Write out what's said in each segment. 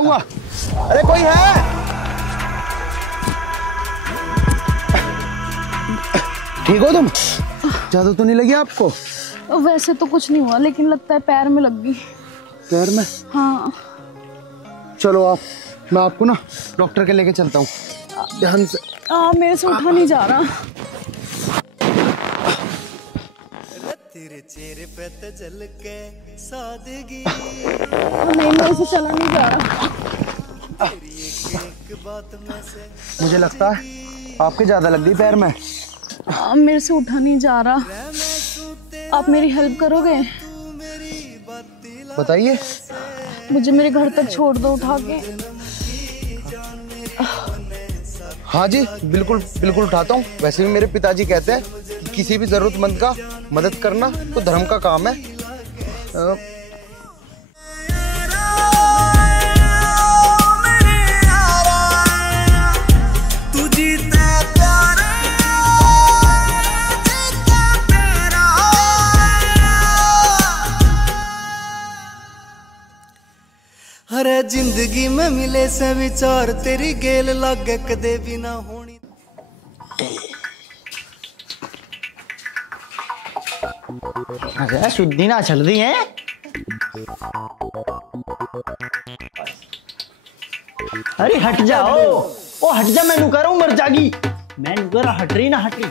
आऊंगा। अरे कोई है? ठीक हो तुम? ज्यादा तो नहीं लगी आपको? वैसे तो कुछ नहीं हुआ, लेकिन लगता है पैर में लग गई। पैर में? हाँ। चलो आप, मैं आपको ना डॉक्टर के लेके चलता हूँ। ध्यान से। मेरे से उठा नहीं जा रहा। तेरे चेहरे पे तजल के सादगी। नहीं, मेरे से चला नहीं जा रहा। एक बात में से मुझे लगता है आपके ज्यादा लग गई पैर में। मेरे से उठा नहीं जा रहा। आप मेरी हेल्प करोगे? बताइए। मुझे मेरे घर तक छोड़ दो उठा के। हाँ जी, बिल्कुल बिल्कुल उठाता हूँ। वैसे भी मेरे पिताजी कहते हैं कि किसी भी जरूरतमंद का मदद करना तो धर्म का काम है। हरे जिंदगी में मिले से विचार तेरी गेल लागे कदे भी ना होनी। अरे शुद्धि ना चल रही है। अरे हट जाओ। ओ हट जा, मैं कह रहा हूँ मर जागी। मैं कह रहा हट रही ना हट रही।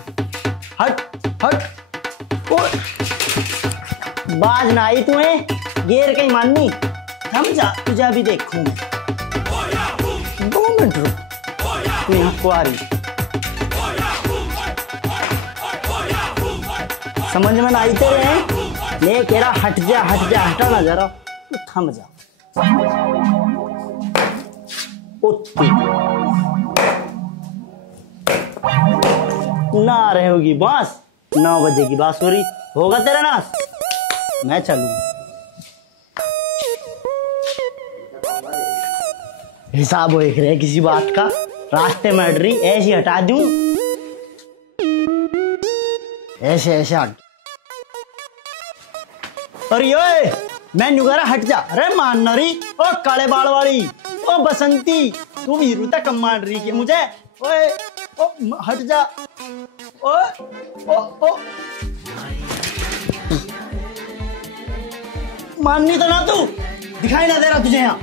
हट हट। ओ बाज ना आई तुम्हें, गेर कहीं माननी। थम जा, तुझे अभी देखूं मैं। 2 मिनट रुक, तू यहाँ को आ रही। समझ में ना आई तेरे हैं? ले कह रहा हट जा हट जा, हटा ना जरा। तू थम जा। ना रहेगी बांस, 9 बजे की बात हो रही होगा तेरा नाश। मैं चलूँ। हिसाब हो रहे किसी बात का। रास्ते में अड़ रही, ऐसे हटा दूं। ऐसे ऐसे हट। अरे ओए, मैं नुगारा हट जा। अरे मान रही। ओ काले बाल वाली, ओ बसंती, तू भी रुता कम मान रही कि मुझे। ओए ओ हट जा। ओ ओ ओ माननी तो ना तू, दिखाई ना दे रहा तुझे यहाँ।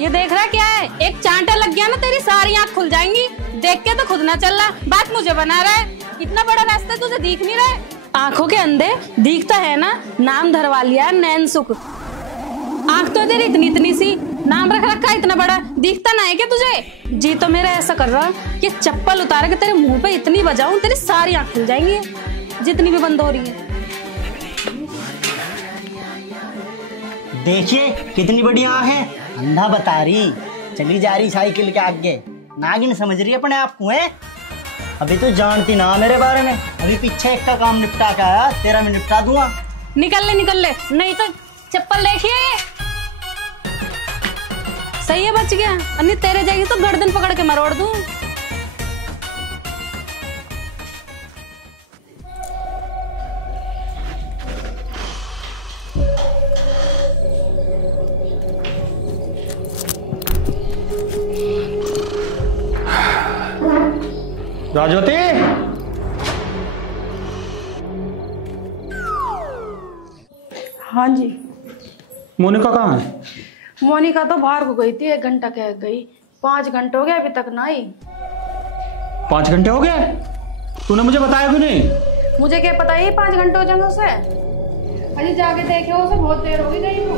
ये देख रहा क्या है? एक चांटा लग गया ना तेरी सारी आँख खुल जाएंगी। देख के तो खुद ना चल रहा, बात मुझे बना रहा है। इतना बड़ा रास्ता तुझे दिख नहीं रहा है? आंखों के अंधे दिखता है ना। नाम धरवा लिया नैन सुख। आंख तो तेरी इतनी इतनी सी, नाम रख रखा इतना बड़ा, दिखता ना है क्या तुझे? जी तो मेरा ऐसा कर रहा कि चप्पल उतार के तेरे मुंह पे इतनी बजाऊं तेरी सारी आँख खुल जाएंगी, जितनी भी बंद हो रही है। देखिए कितनी बड़ी आँख है, अंधा बता रही। चली जा रही साइकिल के आगे, नागिन समझ रही अपने आप को है। अभी तो जानती ना मेरे बारे में। अभी पीछे एक का काम निपटा के आया, तेरा मैं निपटा दूंगा। निकल ले, नहीं तो चप्पल देखिए। सही है, बच गया। अन्य तेरे जाएगी तो गर्दन पकड़ के मरोड़ दूं। राजवती, हाँ जी। मोनिका कहाँ है? मोनिका तो बाहर को गई थी, 1 घंटा कह गई। 5 घंटे हो गए अभी तक ना आई। 5 घंटे हो गए? तूने मुझे बताया क्यों नहीं? मुझे क्या पता ही 5 घंटे हो जाएंगे उसे। अजी जाके देखे उसे, बहुत देर हो गई गई वो।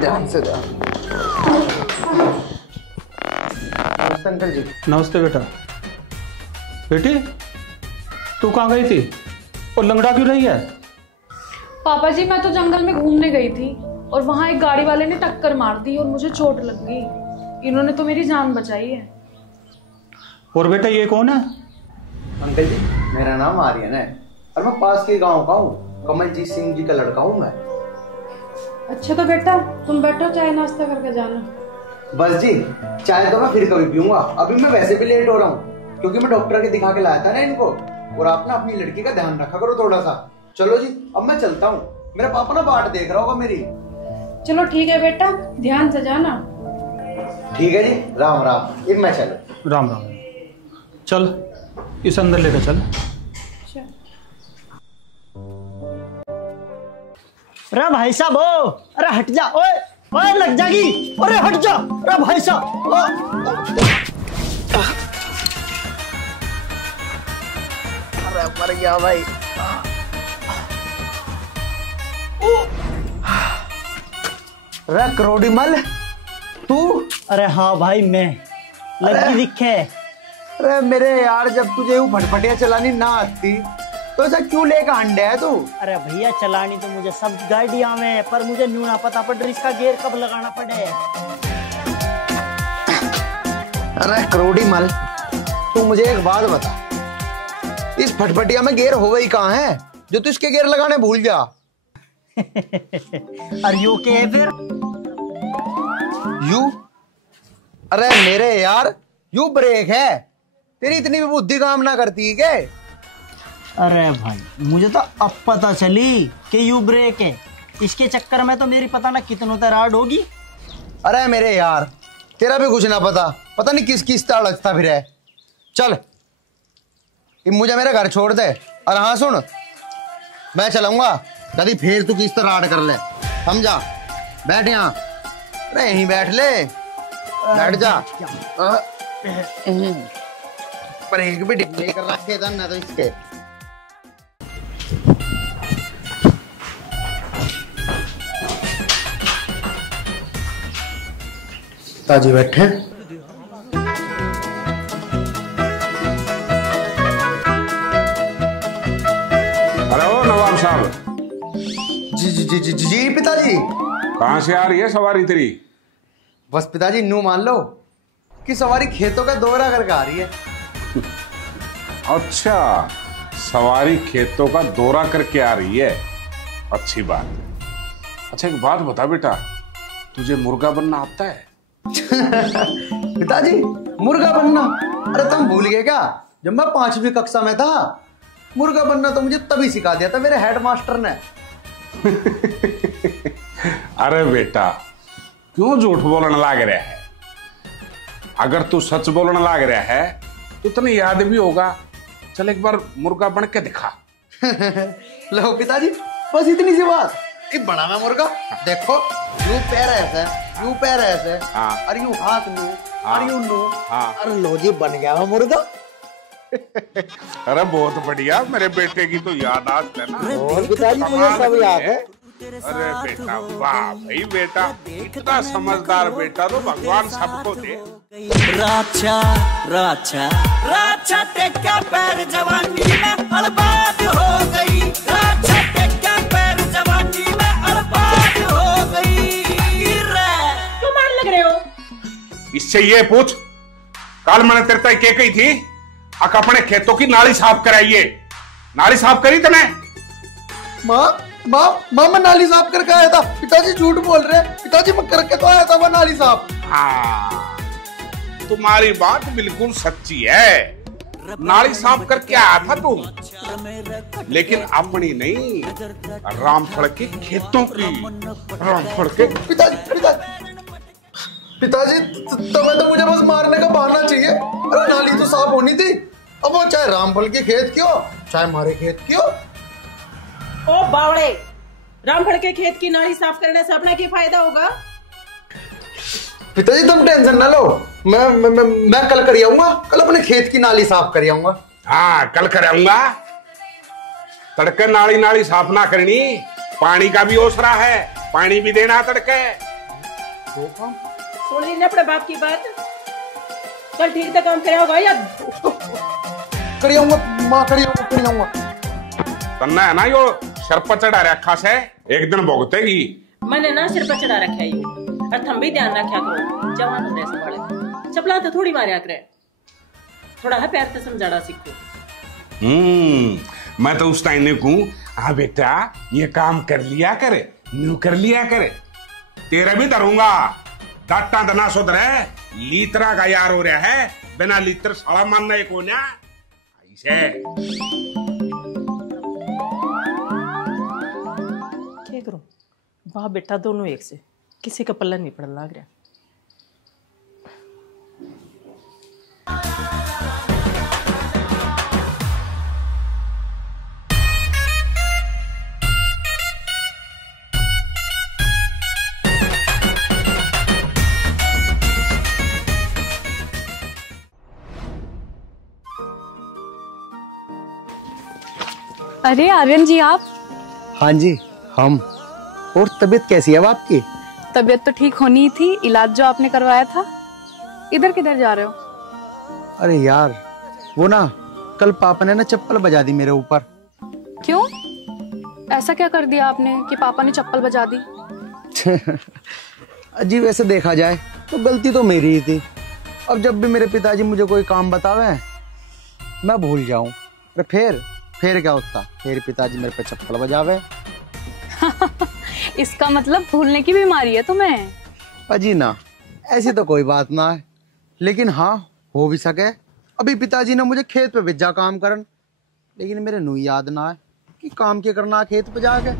ध्यान से ध्यान। नमस्ते अंकल जी। नमस्ते बेटा। बेटी तू कहाँ गई थी और लंगड़ा क्यों रही है? पापा जी मैं तो जंगल में घूमने गई थी और वहां एक गाड़ी वाले ने टक्कर मार दी और मुझे चोट लग गई। इन्होंने तो मेरी जान बचाई है। और बेटा ये कौन है? अंकल जी मेरा नाम आर्यन है और मैं पास के गांव का हूँ। कमलजीत सिंह जी का लड़का हूँ मैं। अच्छा तो बेटा तुम बैठो, चाय नाश्ता करके जाना। बस जी, चाय तो मैं फिर कभी पीऊंगा। अभी मैं वैसे भी लेट हो रहा हूँ क्योंकि मैं डॉक्टर के दिखा के लाया था ना इनको। और आप ना अपनी लड़की का ध्यान रखा करो थोड़ा सा। चलो जी, अब मैं चलता हूँ, मेरा पापा ना बाट देख रहा होगा मेरी। चलो ठीक है बेटा, ध्यान से जाना। ठीक है जी, राम राम। अब मैं चलो। राम राम। चल इस अंदर लेकर चल। अरे भाई साहब, ओ अरे हट जा, ओए ओए लग जाएगी, अरे हट जा, अरे भाई साहब। अरे मर गया भाई। अरे करोड़ी मल, तू? अरे हाँ भाई, मैं लगी दिखे। अरे मेरे यार, जब तुझे वो फटफटिया चलानी ना आती तो ऐसा क्यों लेकर हंडे है तू? अरे भैया चलानी तो मुझे सब गाड़ियां में, पर मुझे न्यू ना पता पड़ इसका गियर कब लगाना पड़े। अरे करोड़ी मल, तू मुझे एक बात बता, इस फटफटिया में गियर होवे ही कहाँ है जो तू इसके गियर लगाने भूल जा? अरे यू के फिर यू? अरे मेरे यार, यू ब्रेक है, तेरी इतनी भी बुद्धि काम ना करती है क्या? अरे भाई मुझे तो अब पता चली कि यू ब्रेक है, इसके चक्कर में तो मेरी पता ना कितनों तराड़ होगी। अरे मेरे यार, तेरा भी कुछ ना पता नहीं किस किस तरह लगता फिर है। चल मुझे मेरे घर छोड़ दे, और हाँ सुन, मैं चलूंगा, कभी फिर तू किस तरह आड़ कर ले, समझा? बैठ यहाँ, अरे यहीं बैठ ले, बैठ जा। पर एक भी डिब्बे कर रखे था ना तो इसके। ताजी बैठे। अरे ओ नवाब साहब। जी जी जी जी जी पिताजी। कहाँ से आ रही है सवारी तेरी? बस पिताजी नू मान लो कि सवारी खेतों का दौरा करके आ रही है। अच्छा, सवारी खेतों का दौरा करके आ रही है, अच्छी बात। अच्छा एक बात बता बेटा, तुझे मुर्गा बनना आता है? पिताजी मुर्गा बनना? अरे तुम भूल गए क्या, जब मैं 5वीं कक्षा में था, मुर्गा बनना तो मुझे तभी सिखा दिया था मेरे हेडमास्टर ने। अरे बेटा, क्यों झूठ बोलने लाग रहा है? अगर तू सच बोलने लाग रहा है तो तुम्हें याद भी होगा, चल एक बार मुर्गा बन के दिखा। लो पिताजी, बस इतनी सी बात। एक बड़ा मैं मुर्गा, देखो यूं पैर ऐसे, यूं पैर ऐसे, और यूं हाथ नू, और यूं नू, अरे लो जी बन गया मैं मुर्गा। अरे बहुत बढ़िया, मेरे बेटे की तो याद आज है ना। और पिताजी मुझे सब याद है। अरे बेटा, वाह भाई बेटा, इतना समझदार बेटा तो भगवान सबको दे। राछा राछा राछा टेका पैर जवानी में बर्बाद हो गई, राछा टेका पैर जवानी में बर्बाद हो गई। क्यों मार लग रहे हो? इससे ये पूछ, कल मैंने तेरे तक कही थी अक अपने खेतों की नाली साफ कराइए, नाली साफ करी तने? माँ माँ माँ, मैं नाली साफ करके आया था। पिताजी झूठ बोल रहे हैं, पिताजी मैं करके तो आया था वो नाली साफ। हाँ, तुम्हारी बात बिल्कुल सच्ची है, नाली साफ करके आया था तू, लेकिन अपनी नहीं, रामफल के खेतों की। रामफल के पिताजी तुम्हें तो मुझे बस मारने का बहाना चाहिए। अरे नाली तो साफ होनी थी, अब वो चाहे रामफल के खेत क्यों, चाहे हमारे खेत क्यों। ओ बावड़े, रामफल के खेत की नाली साफ करने से अपना क्या फायदा होगा? पिताजी तुम टेंशन ना लो, मैं कल कर आऊंगा, कल अपने खेत की नाली साफ कर आऊंगा। हाँ कल कर आऊंगा, तड़के नाली नाली साफ ना करनी, पानी का भी ओसरा है, पानी भी देना तड़के। सुन ली ना अपने बाप की बात, कल ठीक से काम कराओगा या कर आऊंगा माँ, कर आऊंगा। तन्ना है ना यो सर पर चढ़ा रखा से, एक दिन भुगतेगी। मैंने ना सिर पर चढ़ा रखा है ये, और थम भी ध्यान रखा करो, जवान होने से बड़े चपला तो थोड़ी मारे करे, थोड़ा है प्यार से समझाना सीखो। मैं तो उस टाइम ने कहूं, हाँ बेटा ये काम कर लिया करे, न्यू कर लिया करे, तेरा भी धरूंगा, डाटा दना सुधरे, लीतरा का यार हो रहा है, बिना लीतर साला मानना एक होना ऐसे। वाह बेटा, दोनों एक से, किसी का पल्ला नहीं पड़ लग रहा। अरे आर्यन जी, आप? हाँ जी, हम। और तबीयत कैसी है अब आपकी? तबीयत तो ठीक होनी ही थी, इलाज जो आपने करवाया था। इधर किधर जा रहे हो? अरे यार, वो ना कल पापा ने ना चप्पल बजा दी मेरे ऊपर। क्यों? ऐसा क्या कर दिया आपने कि पापा ने चप्पल बजा दी? जी वैसे देखा जाए तो गलती तो मेरी ही थी। अब जब भी मेरे पिताजी मुझे कोई काम बतावे मैं भूल जाऊं, और फिर क्या होता, फिर पिताजी मेरे पे चप्पल बजावे। इसका मतलब भूलने की बीमारी है तुम्हें? अजी ना, ऐसी तो कोई बात ना है, लेकिन हाँ हो भी सके। अभी पिताजी ने मुझे खेत पे भेजा काम करन, लेकिन मेरे नू याद ना है कि काम क्या करना खेत पे जाके।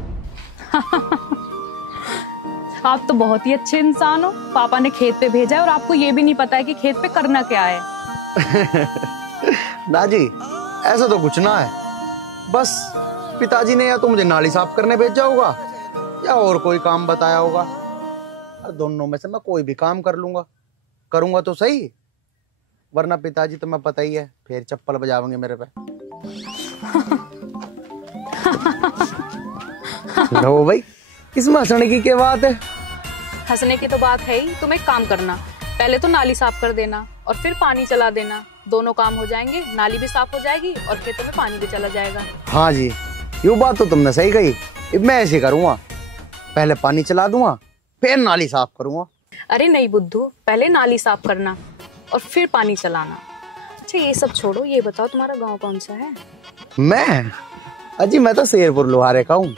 आप तो बहुत ही अच्छे इंसान हो। पापा ने खेत पे भेजा है और आपको ये भी नहीं पता है कि खेत पे करना क्या है। ना जी, ऐसा तो कुछ ना है, बस पिताजी ने या तो मुझे नाली साफ करने भेजा होगा या और कोई काम बताया होगा, और दोनों में से मैं कोई भी काम कर लूंगा। करूंगा तो सही, वरना पिताजी तो मैं पता ही है फिर चप्पल बजावेंगे मेरे पे। लो भाई, इसमें हंसने की क्या बात है? हंसने की तो बात है ही। तुम एक काम करना, पहले तो नाली साफ कर देना और फिर पानी चला देना। दोनों काम हो जाएंगे, नाली भी साफ हो जाएगी और खेतों में पानी भी चला जाएगा। हाँ जी, ये बात तो तुमने सही कही। अब मैं ऐसे करूंगा, पहले पानी चला दूंगा फिर नाली साफ करूंगा। अरे नहीं बुद्धू, पहले नाली साफ करना और फिर पानी चलाना। अच्छा ये सब छोड़ो, ये बताओ तुम्हारा गांव कौन सा है? मैं? अजी मैं तो शेरपुर लोहारे का हूँ।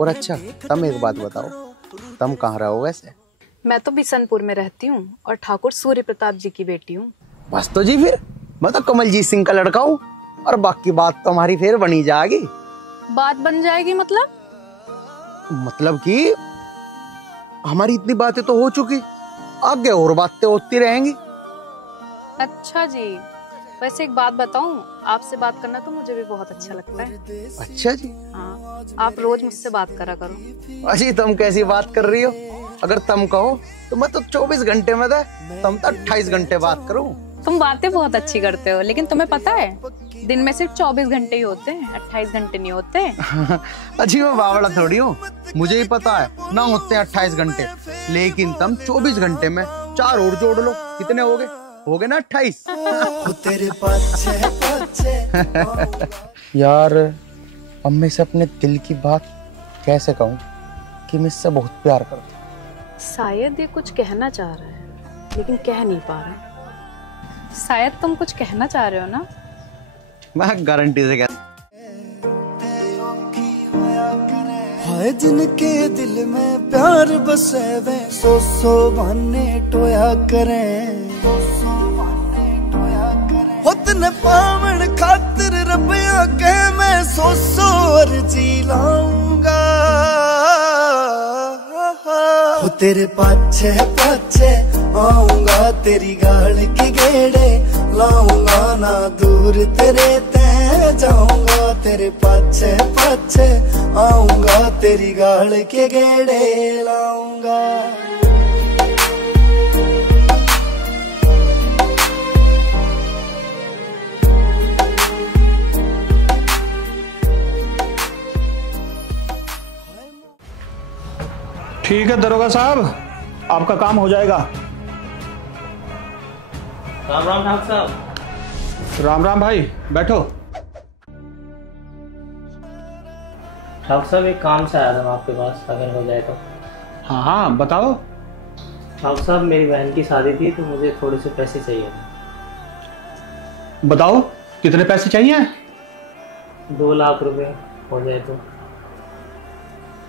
और अच्छा तुम एक बात बताओ, तुम कहाँ रहो वैसे? मैं तो बिशनपुर में रहती हूँ और ठाकुर सूर्य प्रताप जी की बेटी हूँ। बस तो जी, फिर मैं तो कमलजीत सिंह का लड़का हूँ, और बाकी बात तो हमारी फिर बनी जाएगी। बात बन जाएगी मतलब? मतलब कि हमारी इतनी बातें तो हो चुकी, आगे और बातें होती रहेंगी। अच्छा जी, वैसे एक बात बताऊं, आपसे बात करना तो मुझे भी बहुत अच्छा लगता है। अच्छा जी? हाँ, आप रोज मुझसे बात करा करो। अजी तुम कैसी बात कर रही हो? अगर तुम कहो तो मैं तो 24 घंटे में था, तुम तो 28 घंटे बात करूं। तुम बातें बहुत अच्छी करते हो, लेकिन तुम्हें पता है दिन में सिर्फ 24 घंटे ही होते हैं, 28 घंटे नहीं होते। अजी मैं बावड़ा थोड़ी हूँ, मुझे ही पता है ना होते हैं 28 घंटे, लेकिन तुम 24 घंटे में 4 और जोड़ लो, कितने हो गए ना 28। तेरे पाछे यार अब मैं से अपने दिल की बात कैसे कहूँ कि मैं इससे बहुत प्यार करता हूँ। शायद ये कुछ कहना चाह रहा है लेकिन कह नहीं पा रहा। शायद तुम कुछ कहना चाह रहे हो ना? मैं गारंटी से कहता। हाय जिनके दिल में प्यार बसे वे सो बहाने टोया करें, उतने पावन खातिर रब आगे मैं सो अर्जी लाऊंगा। तेरे पाछे आऊंगा, तेरी गाल की गेड़े लाऊंगा, ना दूर तेरे ते जाऊंगा। तेरे पाछे आऊंगा, तेरी गाल के गेड़े लाऊंगा। ठीक है दरोगा साहब, आपका काम हो जाएगा। राम राम ठाकुर साहब। राम राम भाई, बैठो। ठाकुर साहब एक काम से आया था मैं आपके पास, अगर हो जाए तो। हाँ हाँ बताओ। ठाकुर साहब मेरी बहन की शादी थी तो मुझे थोड़े से पैसे चाहिए थे। बताओ कितने पैसे चाहिए? 2 लाख रुपए हो जाए तो।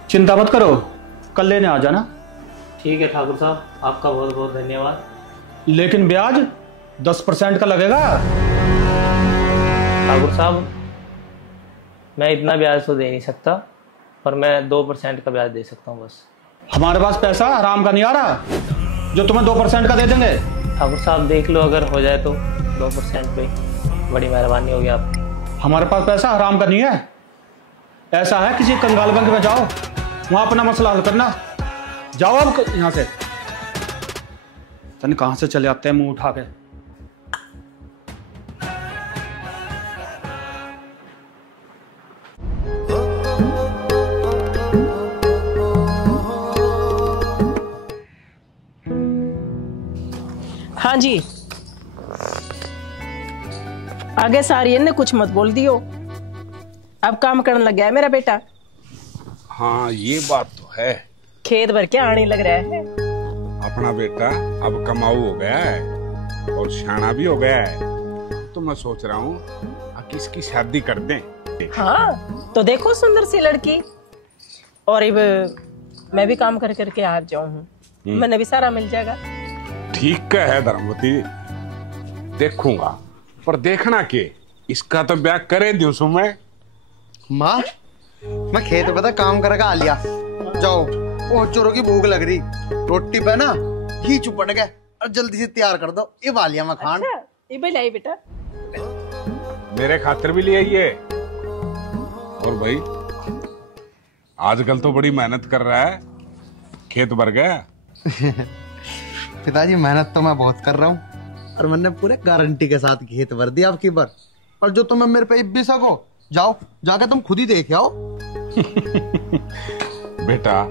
चिंता मत करो, कल लेने आ जाना। ठीक है ठाकुर साहब, आपका बहुत बहुत धन्यवाद। लेकिन ब्याज 10% का लगेगा। ठाकुर साहब मैं इतना ब्याज तो दे नहीं सकता, पर मैं 2% का ब्याज दे सकता हूँ बस। हमारे पास पैसा हराम का नहीं आ रहा जो तुम्हें 2% का दे देंगे। ठाकुर साहब देख लो, अगर हो जाए तो 2% पे, बड़ी मेहरबानी होगी आप। हमारे पास पैसा हराम का नहीं है। ऐसा है किसी कंगाल बैंक में जाओ, वहां अपना मसला हल करना। जाओ अब यहां से। तने कहां से चले आते हैं मुंह उठा के। हाँ जी, आगे सारी ने कुछ मत बोल दियो, अब काम करने लग गया है मेरा बेटा। हाँ ये बात तो है। खेत भर के आने लग रहा है। अपना बेटा अब कमाऊ हो गया है और सियाना भी हो गया है, तो मैं सोच रहा हूँ कि इसकी शादी कर दें। हाँ तो देखो सुंदर सी लड़की, और अब मैं भी काम कर करके हार जाऊं हूँ, मैंने भी सारा मिल जाएगा। ठीक है धर्मवती, देखूंगा, पर देखना के इसका तो ब्याह करे दिवसों में। माँ मैं खेत पता काम करके आ लिया। जाओ, वो चोरों की भूख लग रही, रोटी पे ना घी चुपड़ गए और जल्दी से तैयार कर दो। ये वालिया मैं खान। अच्छा, ये भी लाई बेटा, मेरे खातिर भी ले आइए। और भाई आजकल तो बड़ी मेहनत कर रहा है, खेत भर गया। पिताजी मेहनत तो मैं बहुत कर रहा हूँ और मैंने पूरे गारंटी के साथ खेत भर दिया आपकी बार। और जो तुम्हें मेरे पे भी सको, जाओ जाके तुम खुद ही देख आओ। बेटा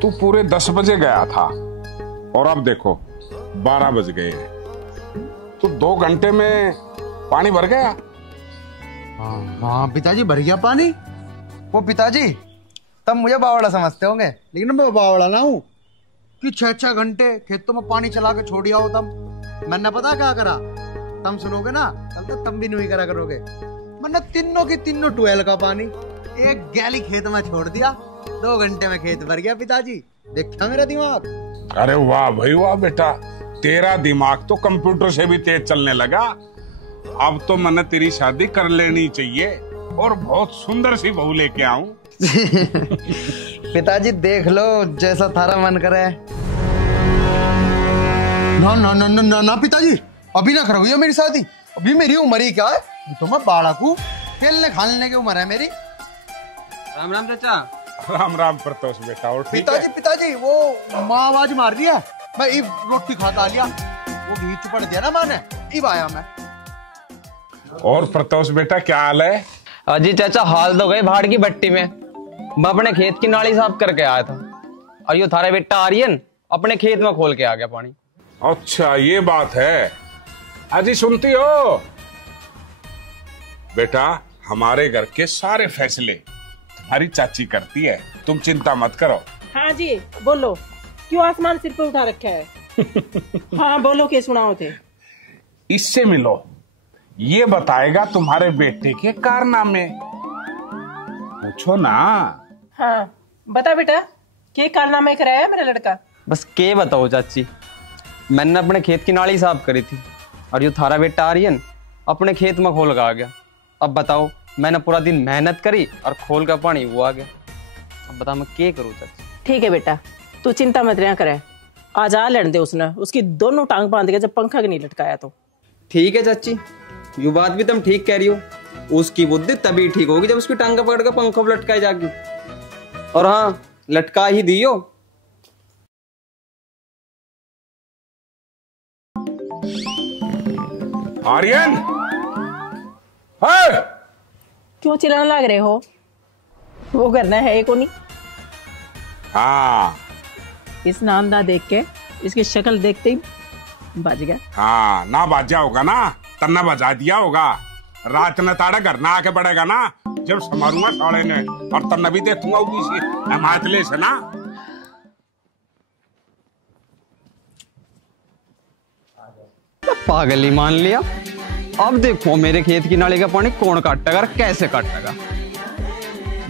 तू पूरे 10 बजे गया था और अब देखो 12 बज गए हैं, तो 2 घंटे में पानी भर गया। हाँ पिताजी भर गया पानी। वो पिताजी तब मुझे बावड़ा समझते होंगे, लेकिन मैं बावड़ा ना हूँ कि 6-6 घंटे खेतों में पानी चला के छोड़ दिया हो। तब मैंने पता क्या करा, तुम सुनोगे ना कल तक तुम भी नहीं करा करोगे। मैंने तीनों की तीनों ट्वेल का पानी एक गैली खेत में छोड़ दिया, 2 घंटे में खेत भर गया। पिताजी देखा मेरा दिमाग। अरे वाह भाई वाह बेटा, तेरा दिमाग तो कंप्यूटर से भी तेज चलने लगा। अब तो मैंने तेरी शादी कर लेनी चाहिए और बहुत सुंदर सी बहू लेके आऊं। पिताजी देख लो जैसा थारा मन करे। ना ना ना ना ना, ना पिताजी अभी ना करोगे मेरी शादी। अभी मेरी उम्र ही क्या है, तो मैं बालक हूँ, खेलने खालने की उम्र है मेरी। राम राम चाचा। राम राम प्रतोष बेटा। और ठीक पिताजी है? पिताजी वो माँ आवाज मार रही है, मैं रोटी खाता लिया, वो घी चुपड़ दिया ना माँ ने, इब आया मैं। और प्रतोष बेटा क्या हाल है? अजी चाचा हाल तो गए भाड़ की भट्टी में। मैं अपने खेत की नाली साफ करके आया था और यो थारे बेटा आर्यन अपने खेत में खोल के आ गया पानी। अच्छा ये बात है। अजी सुनती हो बेटा, हमारे घर के सारे फैसले तुम्हारी चाची करती है, तुम चिंता मत करो। हाँ जी बोलो, क्यों आसमान सिर पे उठा रखा है? हाँ बोलो, क्या सुनाओ थे? इससे मिलो, ये बताएगा तुम्हारे बेटे के कारनामे। पूछो ना। हाँ बता बेटा, क्या कारनामे कराया है मेरा लड़का? बस के बताओ चाची, मैंने अपने खेत की नाली साफ करी थी और यो थारा बेटा आर्यन अपने खेत में खोल के आ गया। अब बताओ, मैंने पूरा दिन मेहनत करी और खोल का पानी वो आ गया। अब बता मैं क्या करूँ चाची? ठीक है बेटा, तू चिंता मत रहा करे, आज आ लड़ दे उसने, उसकी दोनों टांग बांध के, जब पंखा के नहीं लटकाया तो। ठीक है चाची, ये बात भी तुम ठीक कह रही हो। उसकी बुद्धि तभी ठीक होगी जब उसकी टांग पकड़ कर पंखों पर लटकाई जाएगी। और हाँ, लटका ही दियो। आर्यन, है? क्यों चिल्लाने लग रहे हो? वो करना है को नहीं। हाँ इस नांदा देख के, इसकी शक्ल देखते ही बज गया। हाँ ना बाजा होगा ना, तन्ना बजा दिया होगा। रात न ताड़ा घर ना आके पड़ेगा ना, जब समारूंगा साड़े ने, और तन्ना भी देखूंगा हिमाचले से ना। पागल ही मान लिया। अब देखो मेरे खेत की नाली का पानी कौन काटेगा और कैसे काटेगा।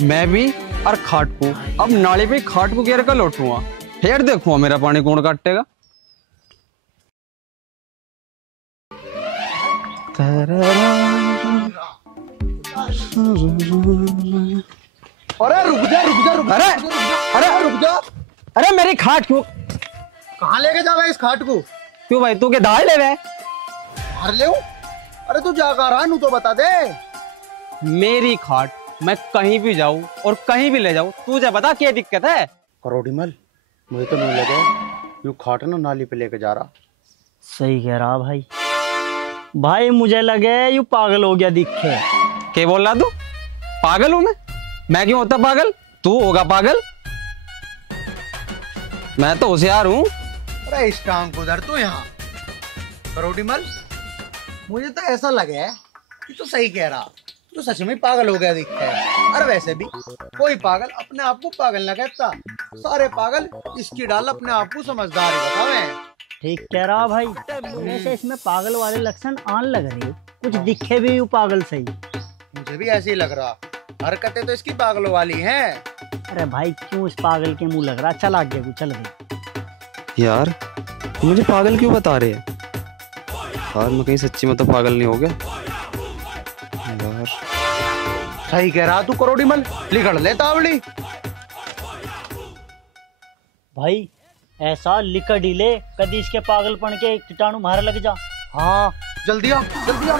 मैं भी और खाट को अब नाली पे खाट को घेर कर लौटूंगा, फिर देखो मेरा पानी कौन काटेगा। अरे रुक जा रुक जा रुक जा, अरे रुक जा। अरे मेरी खाट क्यों? कहाँ लेके जावा इस खाट को? क्यों भाई, तू के दाल ले रहा है? मार ले। अरे तू जा कहाँ रहा है, तो बता दे। मेरी खाट मैं कहीं भी जाऊं और कहीं भी ले जाऊं, तुझे बता क्या दिक्कत है? करोड़ीमल, मुझे तो नहीं लगा यू खाट ना नाली पे लेके जा रहा। सही कह रहा भाई। भाई मुझे लगे यू पागल हो गया दिखे। क्या बोल रहा तू? पागल हूं मैं क्यों होता पागल? तू होगा पागल। मैं तो होशियार हूँ। अरे इस टांग को धर तू यहाँ। करोड़ीमल, मुझे तो ऐसा लगे कि तू सही कह रहा, तू सच में पागल हो गया दिखता है। अरे वैसे भी कोई पागल अपने आप को पागल ना कहता, सारे पागल इसकी डाल अपने आप को समझदार ही बतावे। ठीक कह रहा भाई। वैसे इसमें पागल वाले लक्षण आन लग रहे, कुछ दिखे भी यू पागल सही। मुझे भी ऐसे ही लग रहा, हरकतें तो इसकी पागलों वाली हैं। अरे भाई क्यों इस पागल के मुंह लग रहा? चल आगे को चल भाई। यार मुझे पागल क्यों बता रहे हैं? यार मैं कहीं सच्ची में तो पागल नहीं हो गया यार। सही कह रहा तू करोड़ीमल, लिखड़ ले तावड़ी। भाई ऐसा लिकड़ ही ले, कदी इसके पागलपन के कीटाणु मार लग जा। हाँ जल्दी आ, जल्दी आ।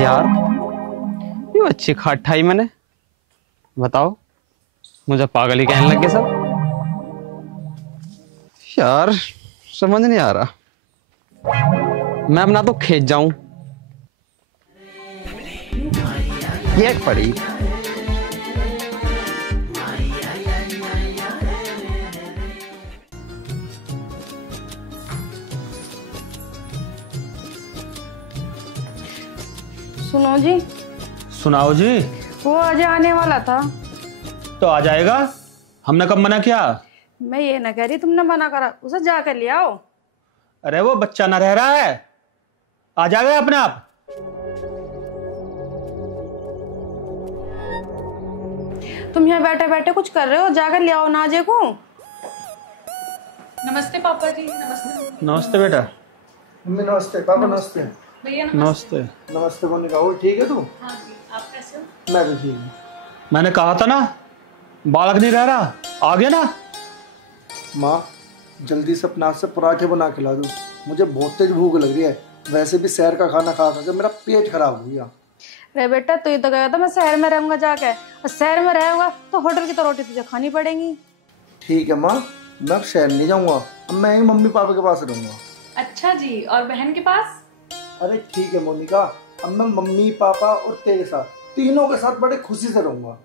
यार ये अच्छी खाट खाई मैंने, बताओ मुझे पागल ही कहने लगे सब। यार समझ नहीं आ रहा, मैं अपना तो खेत जाऊं। ये पड़ी सुनो जी। सुनाओ जी। वो आज आने वाला था। तो आ जाएगा, हमने कब मना किया? मैं ये ना कह रही तुमने मना करा, उसे जाकर ले आओ। अरे वो बच्चा ना रह रहा है, आ जाएगा अपने आप। तुम यहाँ बैठे बैठे कुछ कर रहे हो, जाकर ले आओ नाजे को। नमस्ते पापा जी। नमस्ते। नमस्ते बेटा। मम्मी नमस्ते, पापा नमस्ते। भैया नमस्ते। नमस्ते मोनिका, और ठीक है तू? हाँ जी, आप कैसे हो? मैं भी ठीक हूँ। मैंने कहा था ना बालक नहीं रह रहा, आ गया ना। माँ जल्दी से अपना से पराठे बना के ला दो, मुझे बहुत तेज भूख लग रही है। वैसे भी शहर का खाना खा खा के मेरा पेट खराब हो गया। रे बेटा तू तो गया था मैं शहर में रहूंगा जाके, और शहर में रहेगा तो होटल की तो रोटी तुझे खानी पड़ेगी। ठीक है माँ, मैं अब शहर नहीं जाऊंगा, अब मैं ही मम्मी पापा के पास रहूंगा। अच्छा जी, और बहन के पास? अरे ठीक है मोनिका, अब मैं मम्मी पापा और तेरे साथ, तीनों के साथ बड़े खुशी से रहूंगा।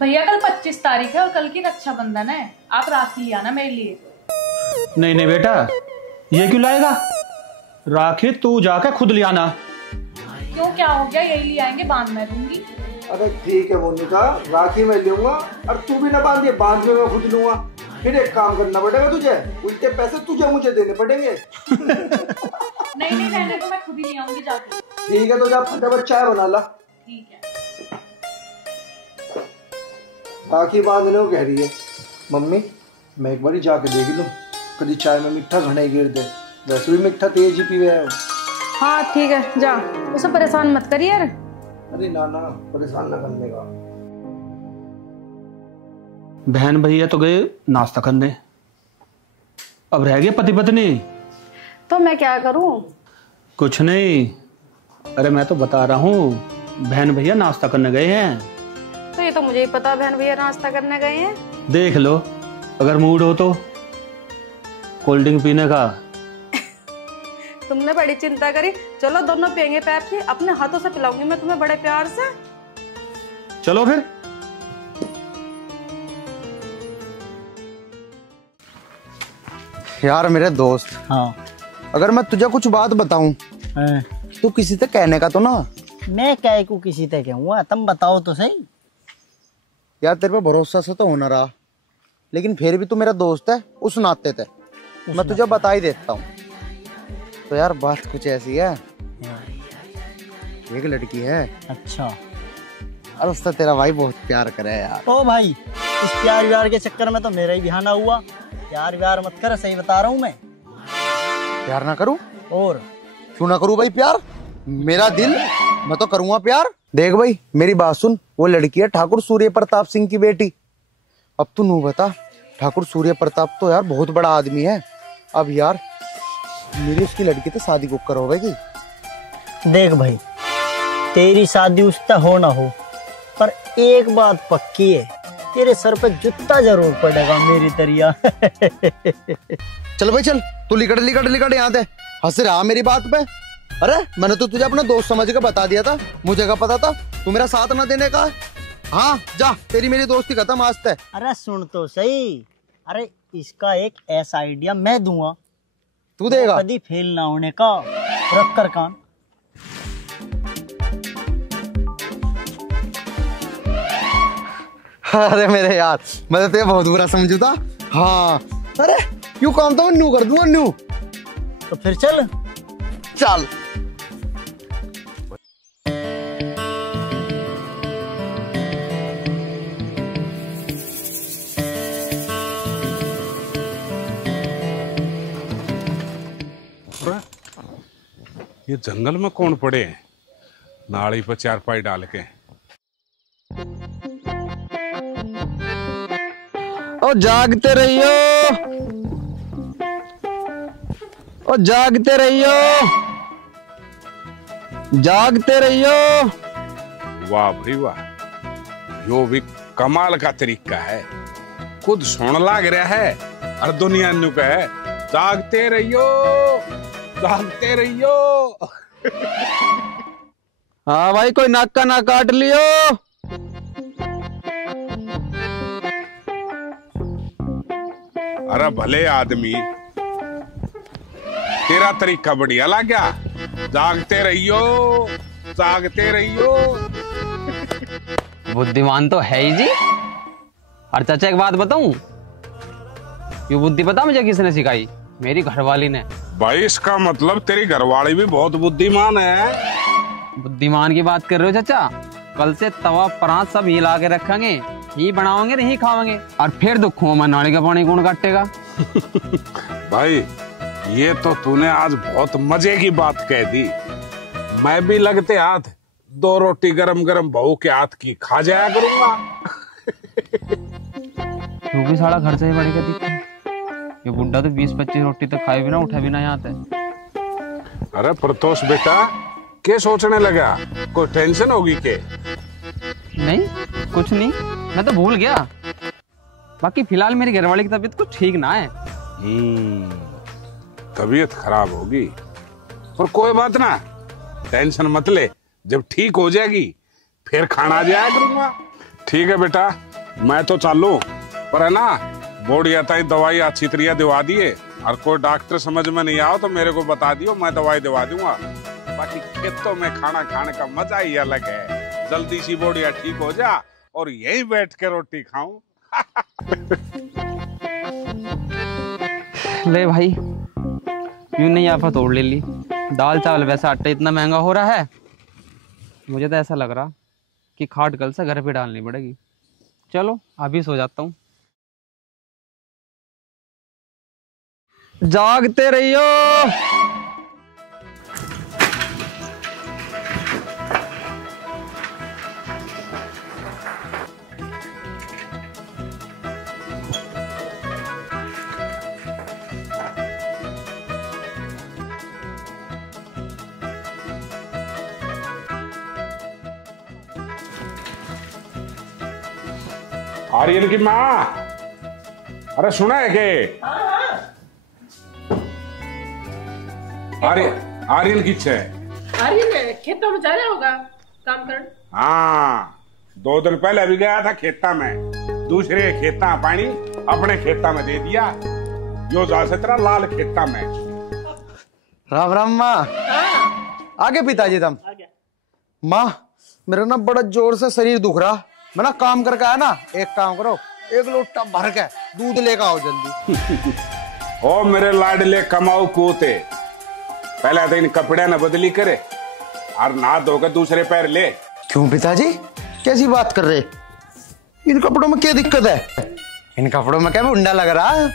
भैया कल 25 तारीख है और कल की रक्षाबंधन है, आप राखी ले आना मेरे लिए। नहीं नहीं बेटा, ये क्यों लाएगा? राखी तू जाकर खुद ले आना। क्यों, क्या हो गया? यही ले आएंगे, बांध मैं दूंगी। अरे ठीक है मोनिका, राखी मैं लूंगा और तू भी ना बांधिए, बांध के मैं खुद लूंगा। फिर एक काम करना पड़ेगा तुझे, उल्टे पैसे तुझे मुझे देने पड़ेंगे। नहीं नहीं रहने को, मैं खुद ही ले आऊंगी जाके। ठीक है तो जा फटाफट चाय बना ला। ठीक है। राखी बांधने को कह रही है मम्मी, मैं एक बार जाके देख लूं, कभी चाय में मिठा घने गिर दे, वैसे भी मिठा तेज ही पीवे है। हाँ ठीक है, जा, उसे परेशान मत करिए यार। अरे ना ना, परेशान ना करने का। बहन भैया तो गए नाश्ता करने, अब रह गए पति पत्नी। तो मैं क्या करूं? कुछ नहीं, अरे मैं तो बता रहा हूँ, बहन भैया नाश्ता करने गए हैं। तो ये तो मुझे ही पता, बहन भैया नाश्ता करने गए हैं। देख लो, अगर मूड हो तो कोल्ड ड्रिंक पीने का। तुमने बड़ी चिंता करी, चलो दोनों पियेंगे पेप्सी, अपने हाथों से पिलाऊंगी मैं तुम्हें बड़े प्यार से। चलो फिर। यार मेरे दोस्त, हाँ अगर मैं तुझे कुछ बात बताऊं तो किसी से कहने का तो ना? मैं क्या को किसी से कहूँगा, तुम बताओ तो सही। यार तेरे पे भरोसा से तो होना रहा, लेकिन फिर भी तू मेरा दोस्त है, उस नाते थे मैं तुझे बता ही देता हूँ। तो यार बात कुछ ऐसी है, एक लड़की है। अच्छा। और उससे तेरा भाई बहुत प्यार करे यार। ओ भाई, इस प्यार व्यार के चक्कर में तो मेरा ही बिहाना हुआ। प्यार व्यार मत कर, सही बता रहा हूँ मैं। प्यार ना करूं? और क्यों ना करूं भाई प्यार? मेरा दिल, मैं तो करूंगा प्यार। देख भाई मेरी बात सुन, वो लड़की है ठाकुर सूर्य प्रताप सिंह की बेटी। अब तू नू बता, ठाकुर सूर्य प्रताप तो यार बहुत बड़ा आदमी है। अब यार मेरी उसकी लड़की तो शादी को कर होगी। देख भाई, तेरी शादी उससे हो ना हो, पर एक बात पक्की है, तेरे सर पे जूता जरूर पड़ेगा मेरी तरिया। चल भाई चल, तू लिकड़ लिकड़ लिकड़ यहाँ से हंस रहा मेरी बात पे। अरे मैंने तो तुझे अपना दोस्त समझ के बता दिया था, मुझे क्या पता था तू मेरा साथ ना देने का। हाँ जा, तेरी मेरी दोस्ती खत्म आज तक। अरे सुन तो सही, अरे इसका एक ऐसा आइडिया मैं दूंगा, तू देगा? कभी फेल ना होने का। रख कर कान। अरे मेरे यार, मैं तो तेरे बहुत बुरा समझू था। हाँ अरे यू काम तो न्यू कर दूंगा न्यू। तो फिर चल चल। ये जंगल में कौन पड़े हैं नाली पर चारपाई डाल के। ओ जागते रहियो, ओ जागते रहियो, जागते रहियो। वाह भाई वाह, यो भी कमाल का तरीका है। खुद सुन लाग रहा है और दुनिया न्यू का है जागते रहियो, जागते रहियो। हाँ भाई, कोई नाक का ना काट लियो। अरे भले आदमी, तेरा तरीका बढ़िया लग गया। जागते रहियो, जागते रहियो। बुद्धिमान तो है ही जी। और चाचा एक बात बताऊं, ये बुद्धि पता मुझे किसने सिखाई? मेरी घरवाली ने। भाई इसका मतलब तेरी घरवाली भी बहुत बुद्धिमान है। बुद्धिमान की बात कर रहे हो चाचा? कल से तवा परात सब हिला के रखेंगे, ही बनाओगे नहीं खाओगे, और फिर दुखों में नाली का पानी कौन काटेगा? भाई ये तो तूने आज बहुत मजे की बात कह दी। मैं भी लगते हाथ 2 रोटी गरम गरम बहू के हाथ की खा जाया करूंगा। तू भी सारा खर्चा ही बढ़ेगा दिखता है। ये बुड्ढा तो 20-25 रोटी तक खाए बिना उठा बिना यहाँ आते। अरे प्रतोष बेटा, क्या सोचने लगा? कोई टेंशन होगी के? नहीं कुछ नहीं, मैं तो भूल गया। बाकी फिलहाल मेरी घरवाली की तबीयत कुछ ठीक ना है। तबीयत खराब होगी, पर कोई बात ना, टेंशन मत ले। जब ठीक हो जाएगी फिर खाना जाया करूंगा। ठीक है बेटा, मैं तो चालू, पर है ना बोर्ड आता दवाई अच्छी तरह दिवा दिए, और कोई डॉक्टर समझ में नहीं आओ तो मेरे को बता दियो, मैं दवाई दिवा दूंगा। बाकी खेतों में खाना खाने का मजा ही अलग है। जल्दी सी बोडिया ठीक हो जा और यहीं बैठ के रोटी खाऊं। ले भाई, यूं नहीं आफत तोड़ ले ली। दाल चावल वैसा आटा इतना महंगा हो रहा है, मुझे तो ऐसा लग रहा कि खाट कल से घर पे डालनी पड़ेगी। चलो अभी सो जाता हूँ। जागते रहियो। आर्यन की माँ, अरे सुना है के? आर्यन की है? आर्यन खेतों में जा रहा होगा काम कर। हाँ, 2 दिन पहले अभी गया था खेता में, दूसरे खेता पानी अपने खेता में दे दिया। यो जा से तेरा लाल खेता में। राम राम माँ। आगे पिताजी तुम? माँ मेरा ना बड़ा जोर से शरीर दुख रहा, मैं ना काम करके आया ना। एक काम करो, 1 लोटा भर के दूध लेकर आओ जल्दी। ओ मेरे लाडले कमाऊ कूते, पहले तो इन कपड़े न बदली करे और ना धोकर दूसरे पैर ले। क्यों पिताजी, कैसी बात कर रहे? इन कपड़ों में क्या दिक्कत है? इन कपड़ों में क्या बुंडा लग रहा है?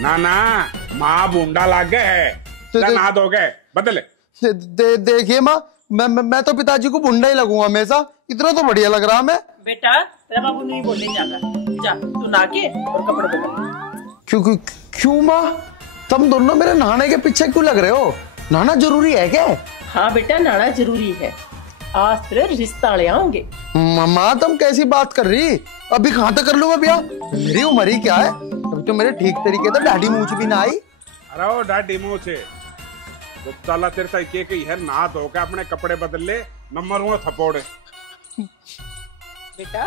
ना ना, माँ बुंडा लग गए है, ना धो गए बदले। देखिए माँ, मैं तो पिताजी को बुंडा ही लगूंगा हमेशा। इतना तो बढ़िया लग रहा मैं। बेटा तेरा बाबू नहीं बोलने जागा, जा तू नहा के और कपड़े बदल। क्यों माँ, तुम दोनों मेरे नहाने के पीछे क्यों लग रहे हो? नहाना जरूरी है क्या? हाँ बेटा नहाना जरूरी है, आज तेरे रिश्ता ले आओगे। माँ तुम कैसी बात कर रही? अभी कहाँ तक कर लूँ मैं ब्याह? मेरी उम्र ही क्या है? अभी तो मेरे ठीक तरीके से दाढ़ी मूछ भी ना आई। अरे वो दाढ़ी मूछ तो चला तेरे साथ के कही है, नहा धो के अपने कपड़े बदल ले, नंबर हुआ थपोड़े। बेटा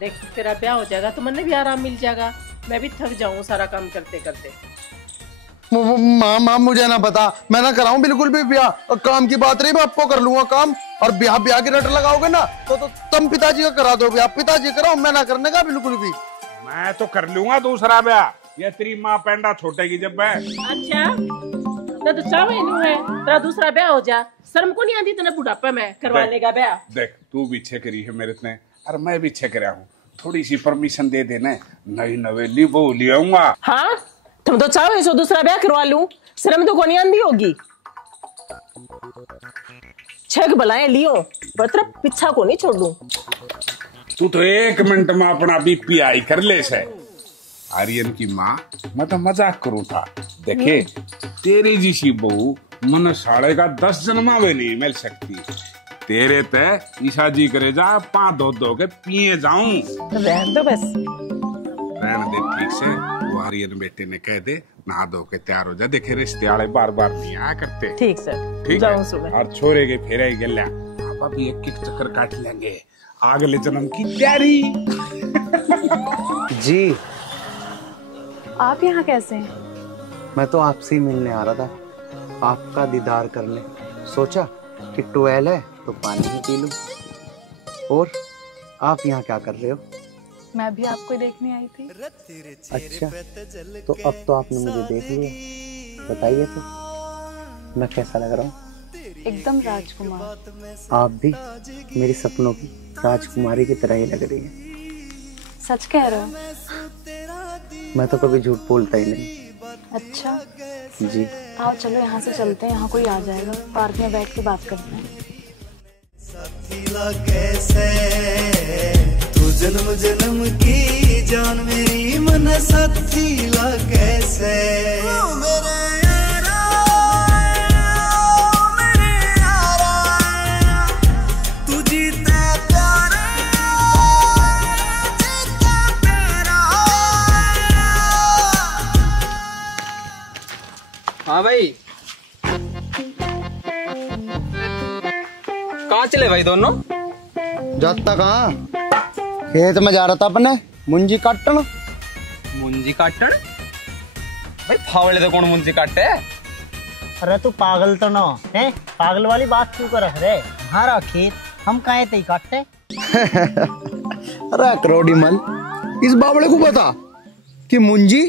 देख तेरा ब्याह हो जाएगा तो मन भी आराम मिल जाएगा, मैं भी थक जाऊं सारा काम करते करते। माँ मुझे ना पता, मैं ना कराऊं बिल्कुल भी ब्याह। और काम की बात रही मैं आपको कर लूंगा काम, और ब्याह की रट लगाओगे ना तो तुम पिताजी का करा दो ब्याह। पिताजी कराओ, मैं ना करने का बिल्कुल भी। मैं तो कर लूंगा दूसरा ब्याह, ये तेरी माँ पेंडा छोटेगी जब मैं। अच्छा तो चावे नहीं है तेरा दूसरा ब्याह हो जा, शर्म को नहीं आती तेरा बुढ़ापा में करवा लेगा ब्याह। देख तू भी छे करी है मेरे इतने, और मैं भी छे करया हूँ, थोड़ी सी परमिशन दे देना, नई नवेली बहू ले आऊंगा। हाँ तुम तो चाहो इसो दूसरा ब्याह करवा लूं, शर्म तो कोनी आंदी होगी। छह बलाएं लियो पर तेरा पीछा को नहीं छोड़ दूं। तू तो 1 मिनट में अपना बीपी हाई कर ले से। आर्यन की माँ मैं तो मजाक करूँ था, देखे तेरी जैसी बहू मन साढ़े का 10 जन्मा में नहीं मिल सकती। तेरे तय ईशा जी करे जा 5 धो के पिए जाऊं। रहन दो बस, रहन दे ठीक से। वो आर्यन बेटे ने कह दे नहा धो के तैयार हो जा, देखे रिश्ते वाले बार बार नहीं आया करते। ठीक सर, ठीक जाऊं है सुबह। और छोरे के फेरे ही गल्या पापा भी एक चक्कर काट लेंगे, अगले जन्म की तैयारी। जी आप यहाँ कैसे हैं? मैं तो आपसे ही मिलने आ रहा था, आपका दीदार करने। सोचा कि ट्वेल है तो पानी ही पी लूं। और आप यहाँ क्या कर रहे हो? मैं भी आपको देखने आई थी। अच्छा तो अब तो आपने मुझे देख लिया, बताइए तो मैं कैसा लग रहा हूँ? एकदम राजकुमार। आप भी मेरी सपनों की राजकुमारी की तरह ही लग रही है। सच कह रहे हो? मैं तो कभी झूठ बोलता ही नहीं। अच्छा जी आओ चलो यहाँ से चलते हैं, यहाँ कोई आ जाएगा, पार्क में बैठ के बात करते हैं। कैसे तू जन्म जन्म की जान मेरी मन साथी ला कैसे हाँ भाई कहाँ चले भाई दोनों? जाता कहाँ, खेत में जा रहा था अपने मुंजी काटन। मुंजी काटन? भाई फावड़े तो कौन मुंजी काटे? अरे तू पागल तो ना है, पागल वाली बात क्यों कर रहे? हमारा खेत हम काहे ते काटते। अरे करोड़ी मल, इस बावड़े को बता कि मुंजी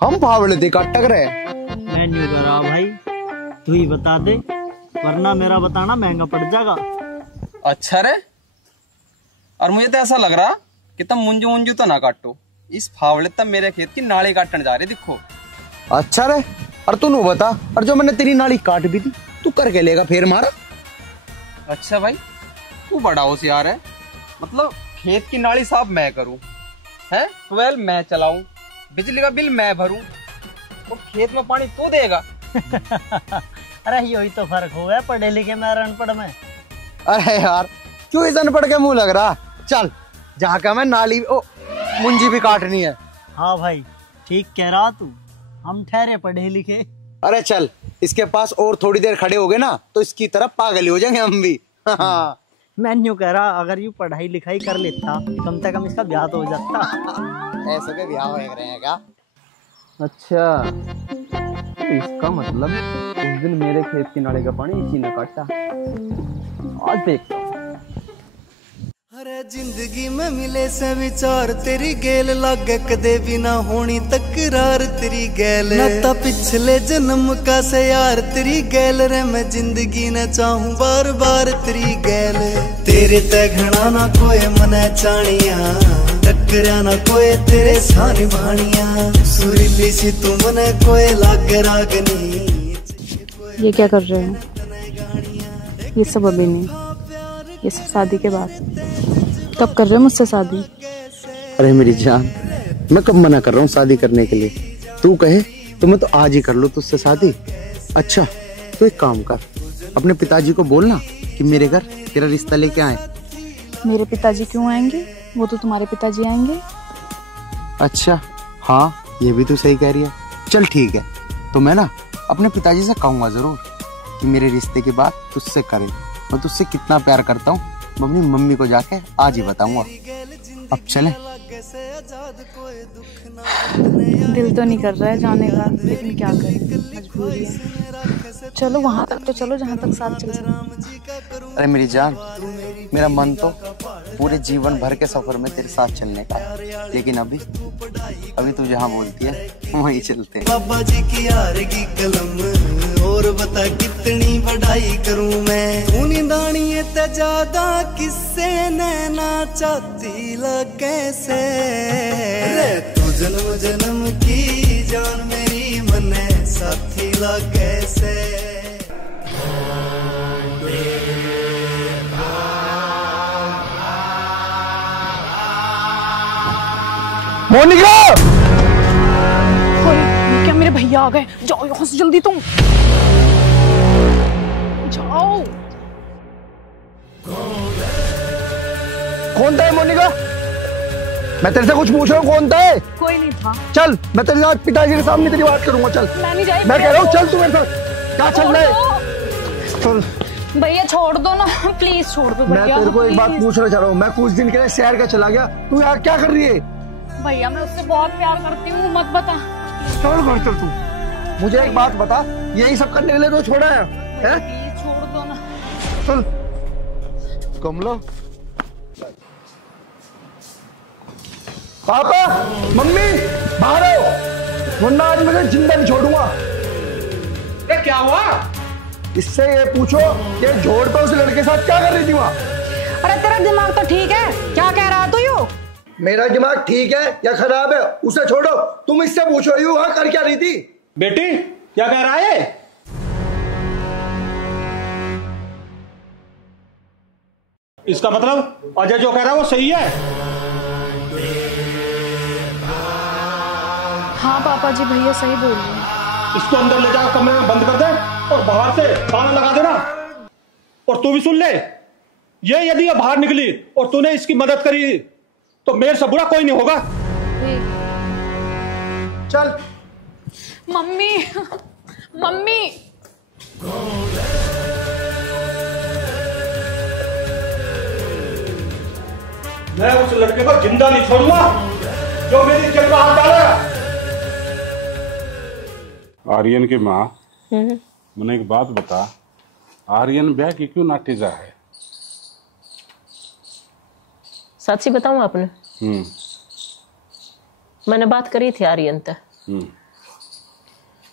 हम फावड़े ते काट रहे। मैं न्यू करा भाई, तू ही बता दे वरना मेरा बताना महंगा पड़ जाएगा। अच्छा रे, और मुझे तो ऐसा लग रहा कि तुम मुंजू तो ना काटो, इस फावड़े तब मेरे खेत की नाली काटने जा रहे दिखो। अच्छा रे, और तू नु बता, और जो मैंने तेरी नाली काट भी थी तू करके लेगा फिर मारा? अच्छा भाई तू बड़ा होशियार है, मतलब खेत की नाली साफ मैं करूं है, ट्वेल मैं चलाऊं, बिजली का बिल मैं भरूं, और खेत में पानी तो देगा। अरे यही तो फर्क हो गया पढ़े लिखे में और अनपढ़ में। अरे यार क्यों इस अनपढ़ के मुंह लग रहा? चल जाकर मैं नाली मुंजी भी काटनी है। हाँ भाई ठीक कह रहा तू, हम ठहरे पढ़े लिखे। अरे चल, इसके पास और थोड़ी देर खड़े हो गए ना तो इसकी तरफ पागल हो जाएंगे हम भी। मैं यूँ कह रहा अगर यूँ पढ़ाई लिखाई कर लेता कम से कम इसका ब्याह तो हो जाता। ऐसे के ब्याह हो रहे हैं क्या? अच्छा तो इसका मतलब उस दिन मेरे खेत की नाली का पानी इसी ने काटा, आज देखता हूं। अरे जिंदगी में मिले से विचार तेरी गेल लागे कदे भी ना होनी तकरार तेरी गैल नाता पिछले जन्म का से यार तेरी गैल रे मैं जिंदगी न चाहूं बार बार तेरी गैल तेरे ते घना ना कोई मने चाणिया टकरा ना कोई तेरे सानी भाणिया सुरीली सी तू मने कोई लागे रागनी। ये क्या कर रहे हो? ये सब अभी नहीं, ये सब शादी के बाद। कब कर रहे हो मुझसे शादी? अरे मेरी जान, मैं कब मना कर रहा हूँ शादी करने के लिए? तू कहे तो मैं तो आज ही कर लूँ तुझसे शादी। अच्छा तो एक काम कर, अपने पिताजी को बोलना कि मेरे घर तेरा रिश्ता लेके आए। मेरे पिताजी क्यों आएंगे? वो तो तुम्हारे पिताजी आएंगे। अच्छा हाँ, ये भी तू सही कह रही है। चल ठीक है, तो मैं ना अपने पिताजी से कहूँगा जरूर कि मेरे रिश्ते की बात तुझसे करे। मैं तुझसे कितना प्यार करता हूँ मैं अपनी मम्मी को जाके आज ही बताऊंगा। अब चले। दिल तो नहीं कर रहा है जाने का, लेकिन क्या करें, मजबूरी है। चलो वहां तक तो चलो जहां तक साथ चल सकते। अरे मेरी जान, मेरा मन तो पूरे जीवन भर के सफर में तेरे साथ चलने का, लेकिन अभी तू जहाँ बोलती है वहीं चलते हैं। बाबा जी की यार की कलम, और बता कितनी बढ़ाई करूं मैं। तू नींदानी ते ज्यादा किससे नैना चाहती लगे से। रे तू जन्म जन्म की जान मेरी मने साथी लगे से। मोनिका! क्या मेरे भैया आ गए? जाओ यहाँ से जल्दी तुम, जाओ। कौन था मोनिका? मैं तेरे से कुछ पूछ रहा हूँ, कौन था? कोई नहीं था। चल मैं तेरे साथ पिताजी के सामने तेरी बात करूंगा। चल मैं नहीं जाएगी। मैं कह रहा हूँ चल, तू मेरे साथ। क्या चल रहा है? चल भैया छोड़ दो ना, प्लीज छोड़ दो। मैं तेरे को एक बात पूछना चाह रहा हूँ। मैं कुछ दिन के लिए शहर का चला गया, तू यहाँ क्या कर रही है? भैया मैं उससे बहुत प्यार करती हूँ, मत बता। चल घर चल। तू मुझे एक बात बता, यही सब करने के लिए तो छोड़ा है? प्लीज छोड़ दो ना। चल कमला। पापा मम्मी बाहर आओ, वरना आज मैं जिंदा नहीं छोड़ूंगा। क्या हुआ? इससे ये पूछो कि जोड़ पे उस लड़के के साथ क्या कर रही थी वहाँ? अरे तेरा दिमाग तो ठीक है, क्या कह रहा तू? यू मेरा दिमाग ठीक है या खराब है उसे छोड़ो, तुम इससे पूछो यू वहाँ कर क्या रही थी? बेटी क्या कह रहा है? इसका मतलब अजय जो कह रहा है वो सही है? हाँ पापा जी, भैया सही बोल रहे हैं। इसको अंदर ले जाकर कमरे में बंद कर दे और बाहर से ताला लगा देना। और तू भी सुन ले, ये यदि ये बाहर निकली और तूने इसकी मदद करी तो मेरे से बुरा कोई नहीं होगा। चल। मम्मी मम्मी मैं उस लड़के को जिंदा नहीं छोड़ूंगा जो मेरी इज्जत पर हाथ डालेगा। आर्यन की माँ, मुझे एक बात बता, आर्यन ब्याह की क्यों नाटेजा है? सच्ची बताऊं आपने? मैंने बात करी थी आर्यन से।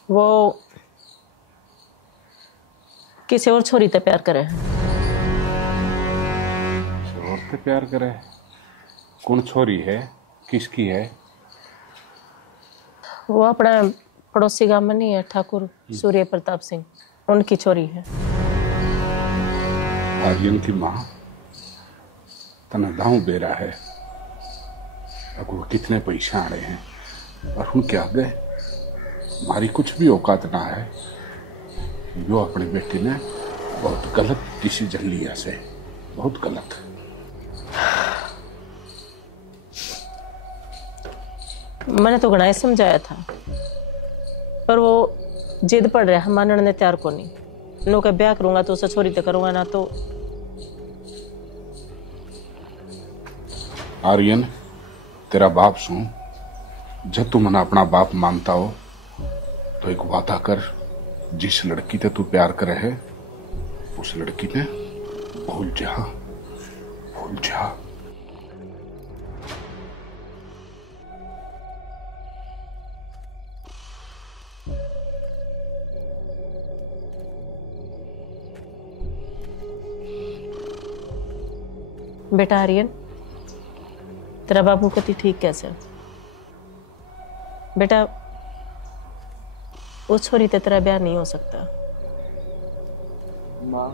वो किसी और छोरी से प्यार करे। और से प्यार करे? कौन छोरी है, किसकी है? वो अपना पड़ोसी गांव में नहीं है, ठाकुर सूर्य प्रताप सिंह, उनकी छोरी है। आर्यन की माँ तना दाऊ बेरा है, वो कितने पैसे आ रहे हैं और उनके आगे हमारी कुछ भी औकात ना है। जो अपनी बेटी ने बहुत गलत डिसीजन लिया से, बहुत गलत। मैंने तो गणाए समझाया था, पर वो जिद पड़ रहा है, मानने ने तैयार को नहीं। नो के ब्याह करूंगा तो उसे छोरी तो करूंगा ना। तो आर्यन, तेरा बाप सुन, जब तू मना अपना बाप मानता हो तो एक वादा कर, जिस लड़की से तू प्यार करे है उस लड़की ने भूल जा, भूल जा। बेटा आर्यन, तेरा बाबू कति ठीक कैसे? बेटा उस छोरी ते तेरा ब्याह नहीं हो सकता। माँ,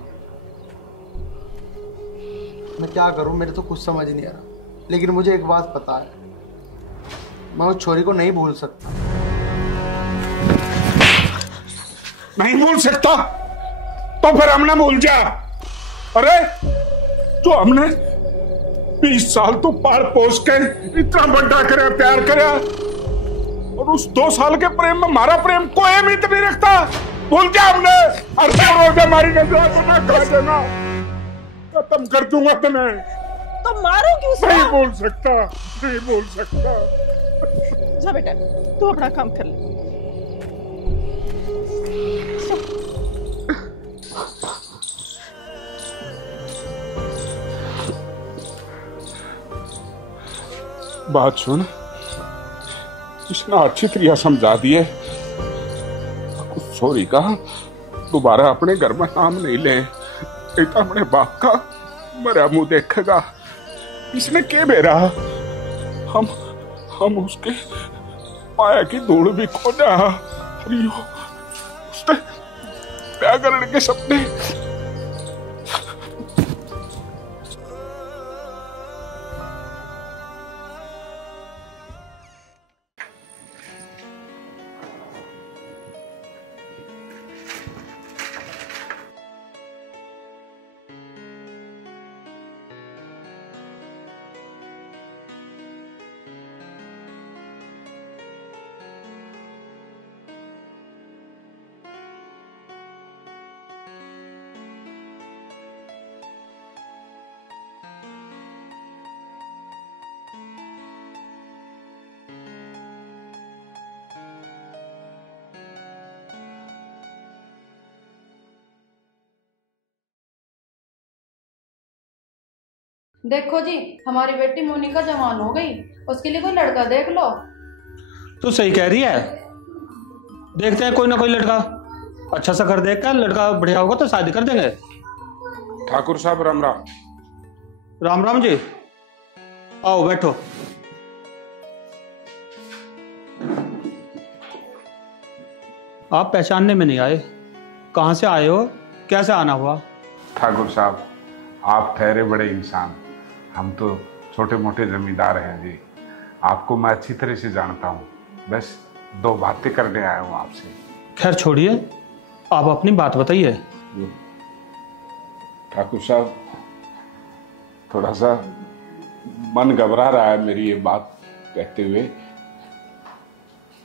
मैं क्या करूं, मेरे तो कुछ समझ नहीं आ रहा। लेकिन मुझे एक बात पता है, मैं उस छोरी को नहीं भूल सकता। नहीं भूल सकता तो फिर हमने भूल जा। अरे तो हमने 20 साल तो पार पोस के इतना बड़ा करे, प्यार करे, और उस 2 साल के प्रेम में हमारा प्रेम कोई अहमियत नहीं रखता। भूल जा हमने। रोज हमारी नजर को ना खा देना, खत्म कर दूंगा तुम्हें। तो मारो क्यों उसे? नहीं भूल सकता, नहीं भूल सकता। जा बेटा, तू अपना काम कर ले। बात सुन, इसने अच्छी तरह समझा दिए, सॉरी का दोबारा अपने घर में नाम नहीं ले, नहीं तो अपने बाप का मरा मुंह देखेगा। इसने क्या बेरा हम उसके पाया की धूल भी खोजा, उसने प्यार करने के सपने। देखो जी, हमारी बेटी मोनिका जवान हो गई, उसके लिए कोई लड़का देख लो। तू सही कह रही है, देखते हैं कोई ना कोई लड़का अच्छा सा कर देख कर, लड़का बढ़िया होगा तो शादी कर देंगे। ठाकुर साहब राम राम। राम राम जी, आओ बैठो। आप पहचानने में नहीं आए, कहां से आए हो, कैसे आना हुआ? ठाकुर साहब आप ठहरे बड़े इंसान, हम तो छोटे मोटे जमींदार हैं जी। आपको मैं अच्छी तरह से जानता हूँ, बस 2 बातें करने आया हूँ आपसे। खैर छोड़िए, आप अपनी बात बताइए। ठाकुर साहब थोड़ा सा मन घबरा रहा है मेरी ये बात कहते हुए।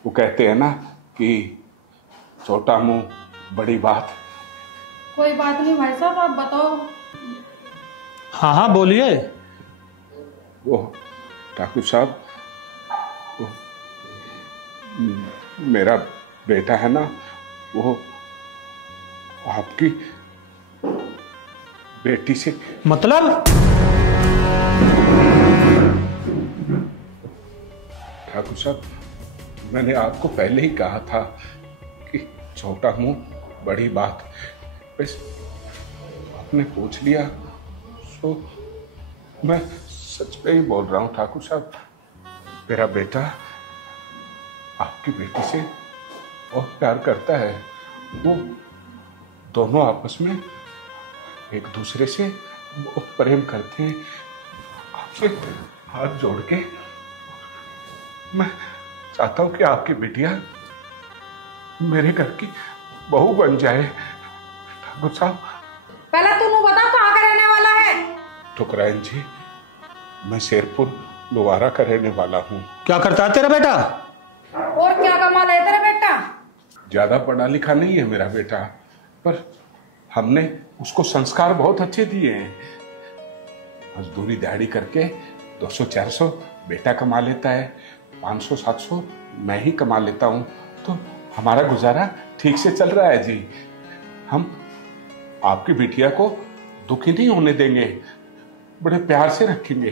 वो कहते हैं ना कि छोटा मुंह बड़ी बात। कोई बात नहीं भाई साहब, आप बताओ। हाँ हाँ बोलिए। वो ठाकुर साहब, वो मेरा बेटा है ना, वो आपकी बेटी से। मतलब? ठाकुर साहब मैंने आपको पहले ही कहा था कि छोटा मुंह बड़ी बात, बस आपने पूछ लिया तो मैं सच में ही बोल रहा हूँ। ठाकुर साहब मेरा बेटा आपकी बेटी से बहुत प्यार करता है, वो दोनों आपस में एक दूसरे से बहुत प्रेम करते हैं। आपसे हाथ जोड़ के मैं चाहता हूं कि आपकी बिटिया मेरे घर की बहू बन जाए। ठाकुर साहब पहले तुम बताओ कहाँ का रहने वाला है? ठुकराइन जी, मैं शेरपुर लोहारा का रहने वाला हूँ। क्या करता है तेरा बेटा? और क्या कमा ले तेरा बेटा? ज्यादा पढ़ा लिखा नहीं है मेरा बेटा, पर हमने उसको संस्कार बहुत अच्छे दिए हैं। मजदूरी दिहाड़ी करके 200-400 बेटा कमा लेता है, 500-700 मैं ही कमा लेता हूँ, तो हमारा गुजारा ठीक से चल रहा है जी। हम आपकी बिटिया को दुखी नहीं होने देंगे, बड़े प्यार से रखेंगे।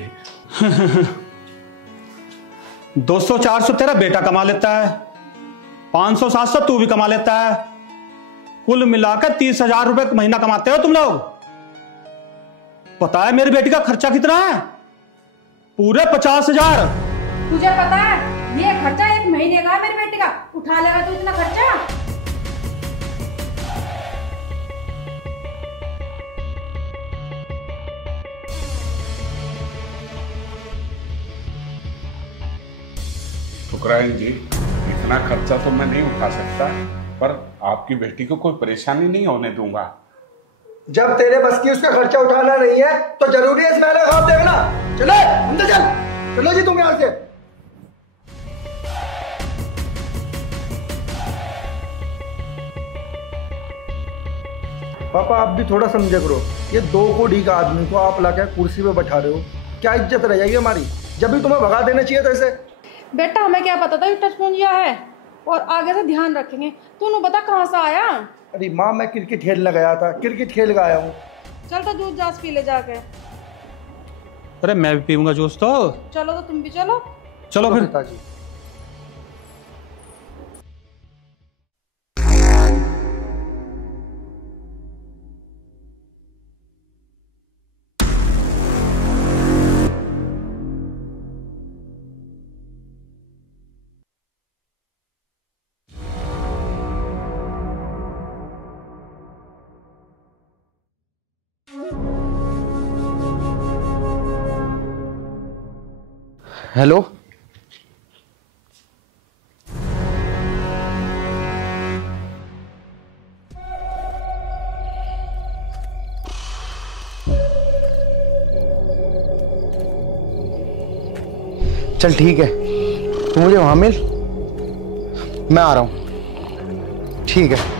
200-400 तेरा बेटा कमा लेता है, 500-700 तू भी कमा लेता है, कुल मिलाकर 30,000 रुपए महीना कमाते हो तुम लोग। पता है मेरी बेटी का खर्चा कितना है? पूरे 50,000। तुझे पता है ये खर्चा 1 महीने का है मेरी बेटी का? उठा लेगा तू इतना खर्चा? शुक्राइन जी, इतना खर्चा तो मैं नहीं उठा सकता, पर आपकी बेटी को कोई परेशानी नहीं होने दूंगा। जब तेरे बस की उसका खर्चा उठाना नहीं है तो जरूरी है इस महल का ख्वाब देखना। चले अंदर चल, चलो जी तुम यहां से। पापा आप भी थोड़ा समझा करो, ये 2 कोड़ी का आदमी को आप लाके कुर्सी पे बैठा रहे हो, क्या इज्जत रह जाएगी हमारी? जब भी तुम्हें भगा देना चाहिए था इसे। बेटा हमें क्या पता था ये टचपुंजिया है, और आगे से ध्यान रखेंगे। तूने बता कहाँ से आया? अरे माँ मैं क्रिकेट खेलने गया था, क्रिकेट खेल के आया हूँ। चल तो जूस जास पी ले जाके। अरे मैं भी पीऊंगा जूस तो। चलो तो तुम भी चलो। चलो फिर। पिताजी हेलो, चल ठीक है, तू मुझे वहां मिल, मैं आ रहा हूं। ठीक है।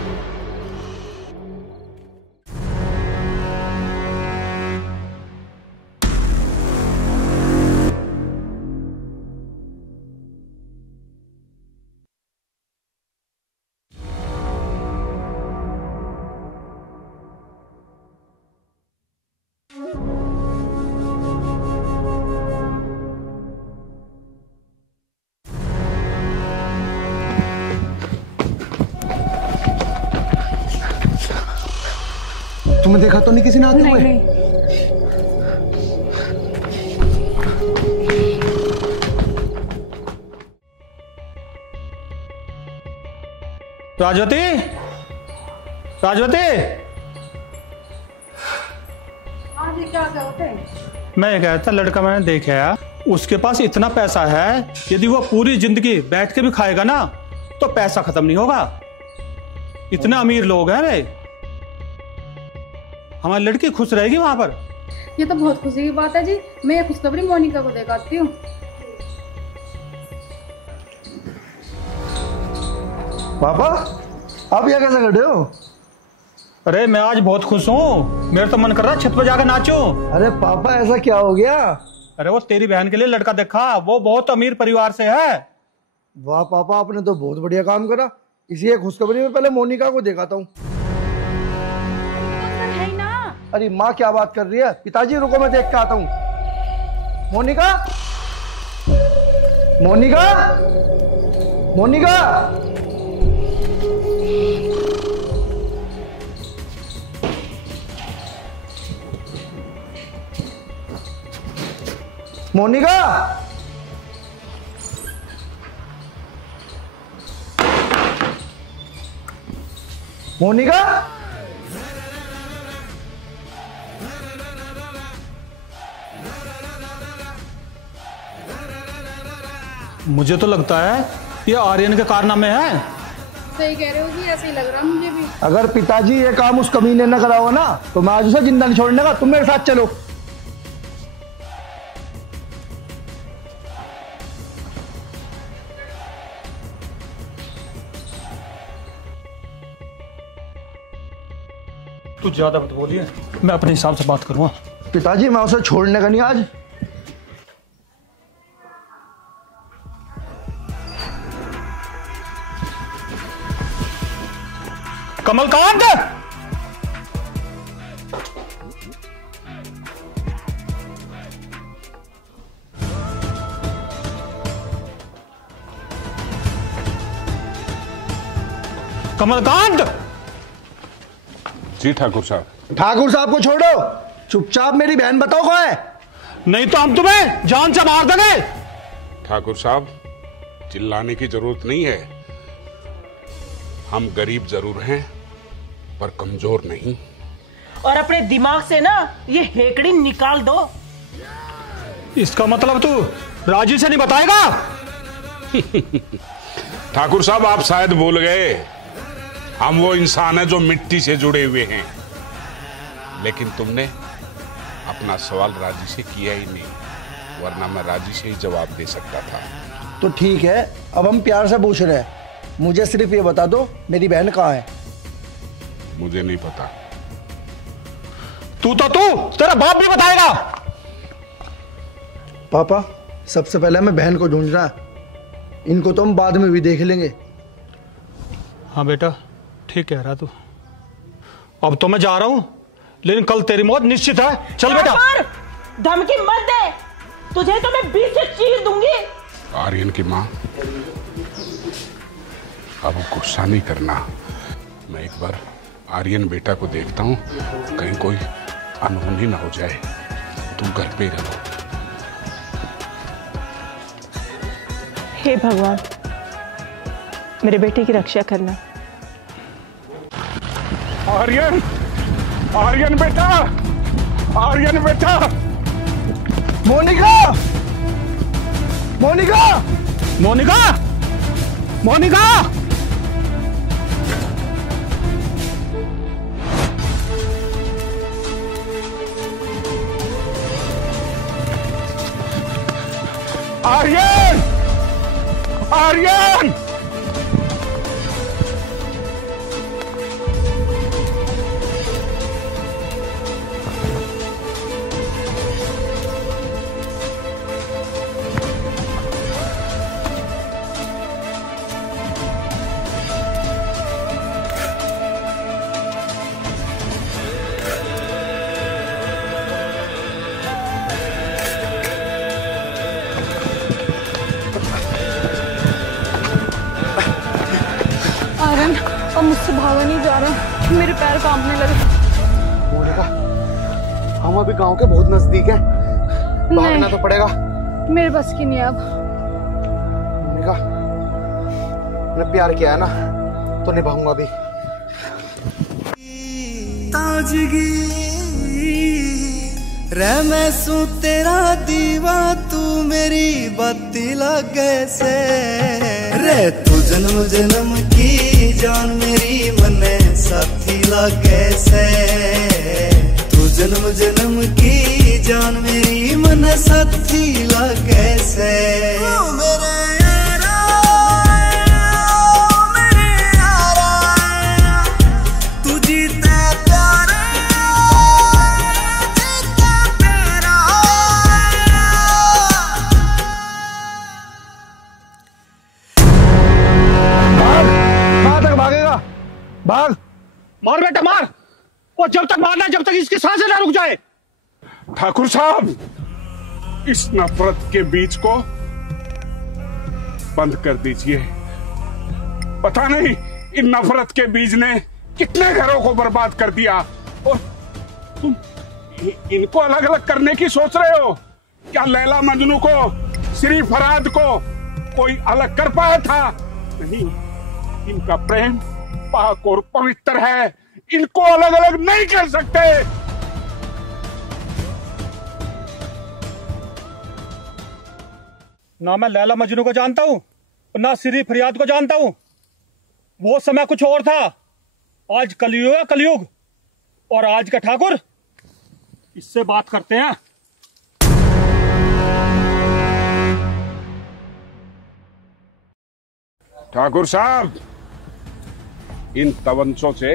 तुम्हें देखा तो नहीं किसी ने आते हुए? राजवती, राजवती, हाँ जी क्या कहते? मैं ये कहता, लड़का मैंने देखा, उसके पास इतना पैसा है, यदि वो पूरी जिंदगी बैठ के भी खाएगा ना तो पैसा खत्म नहीं होगा। इतने अमीर लोग हैं रे। हमारी लड़की खुश रहेगी वहां पर। ये तो बहुत खुशी की बात है जी। मैं ये खुशखबरी मोनिका को देखाती हूँ। पापा आप यहाँ कैसे खड़े हो? अरे मैं आज बहुत खुश हूँ, मेरा तो मन कर रहा है छत पर जाकर नाचूं। अरे पापा ऐसा क्या हो गया? अरे वो तेरी बहन के लिए लड़का देखा, वो बहुत अमीर परिवार से है। वाह पापा आपने तो बहुत बढ़िया काम करा। इसी खुशखबरी में पहले मोनिका को दिखाता हूँ। अरे माँ क्या बात कर रही है? पिताजी रुको मैं देख के आता हूँ। मोनिका, मोनिका, मोनिका, मोनिका, मोनिका, मुझे तो लगता है ये आर्यन के कारनामे हैं। सही कह रहे हो जी, ऐसे ही लग रहा मुझे भी। अगर पिताजी ये काम उस कमीने ने करा होगा ना तो मैं आज उसे जिंदा नहीं छोड़ने का। तुम मेरे साथ चलो। तू ज्यादा मत बोलिए, मैं अपने हिसाब से बात करूंगा। पिताजी मैं उसे छोड़ने का नहीं आज। कमलकांत, कमलकांत। जी ठाकुर साहब। ठाकुर साहब को छोड़ो, चुपचाप मेरी बहन बताओ कौन है। नहीं तो हम तुम्हें जान से मार देंगे। ठाकुर साहब चिल्लाने की जरूरत नहीं है। हम गरीब जरूर हैं पर कमजोर नहीं। और अपने दिमाग से ना ये हेकड़ी निकाल दो। इसका मतलब तू राजी से नहीं बताएगा? ठाकुर साहब, आप शायद भूल गए, हम वो इंसान हैं जो मिट्टी से जुड़े हुए हैं। लेकिन तुमने अपना सवाल राजी से किया ही नहीं, वरना मैं राजी से ही जवाब दे सकता था। तो ठीक है, अब हम प्यार से पूछ रहे हैं, मुझे सिर्फ ये बता दो मेरी बहन कहाँ है। मुझे नहीं पता। तू तेरा बाप भी बताएगा। पापा, सबसे पहले हमें बहन को ढूंढना है, इनको तो हम बाद में भी देख लेंगे। हाँ बेटा, ठीक कह रहा तू। अब तो मैं जा रहा हूं, लेकिन कल तेरी मौत निश्चित है। चल बेटा। धमकी मत दे, तुझे तो मैं बीच से चीर दूंगी। आर्यन की माँ, अब गुस्सा नहीं करना। मैं एक बार आर्यन बेटा को देखता हूँ, कहीं कोई अनहोनी ना हो जाए। तुम घर पे ही रहो। हे भगवान, मेरे बेटे की रक्षा करना। आर्यन, आर्यन बेटा, आर्यन बेटा। मोनिका, मोनिका, मोनिका, मोनिका। आर्यन, आर्यन। आर्यन, अब मुझसे भागा नहीं जा रहा, मेरे पैर कांपने लगे। मोनिका, हम अभी गांव के बहुत नजदीक हैं, भागना तो पड़ेगा। मेरे बस की नहीं अब। मोनिका, मैंने प्यार किया है ना, तो निभाऊंगा भी। ताजगी रे मैं सू तेरा दीवा, तू मेरी बत्ती लगे से रे। तू जन्म जन्म की जान मेरी मने साथी लगे से। तू जन्म जन्म की जान मेरी मन साथी लगे से। मेरे भाग, मार बेटा मार। और जब तक मारना, जब तक इसकी सांसें ना रुक जाए। ठाकुर साहब, इस नफरत के बीज को बंद कर दीजिए। पता नहीं इन नफरत के बीज ने कितने घरों को बर्बाद कर दिया, और तुम इनको अलग अलग करने की सोच रहे हो। क्या लैला मजनू को, श्री फरहाद को कोई अलग कर पाया था? नहीं, इनका प्रेम पाक और पवित्र है, इनको अलग अलग नहीं कर सकते। ना मैं लैला मजनू को जानता हूं, ना श्री फरियाद को जानता हूं। वो समय कुछ और था, आज कलयुग है कलयुग। और आज का ठाकुर, इससे बात करते हैं। ठाकुर साहब, इन तवंचों से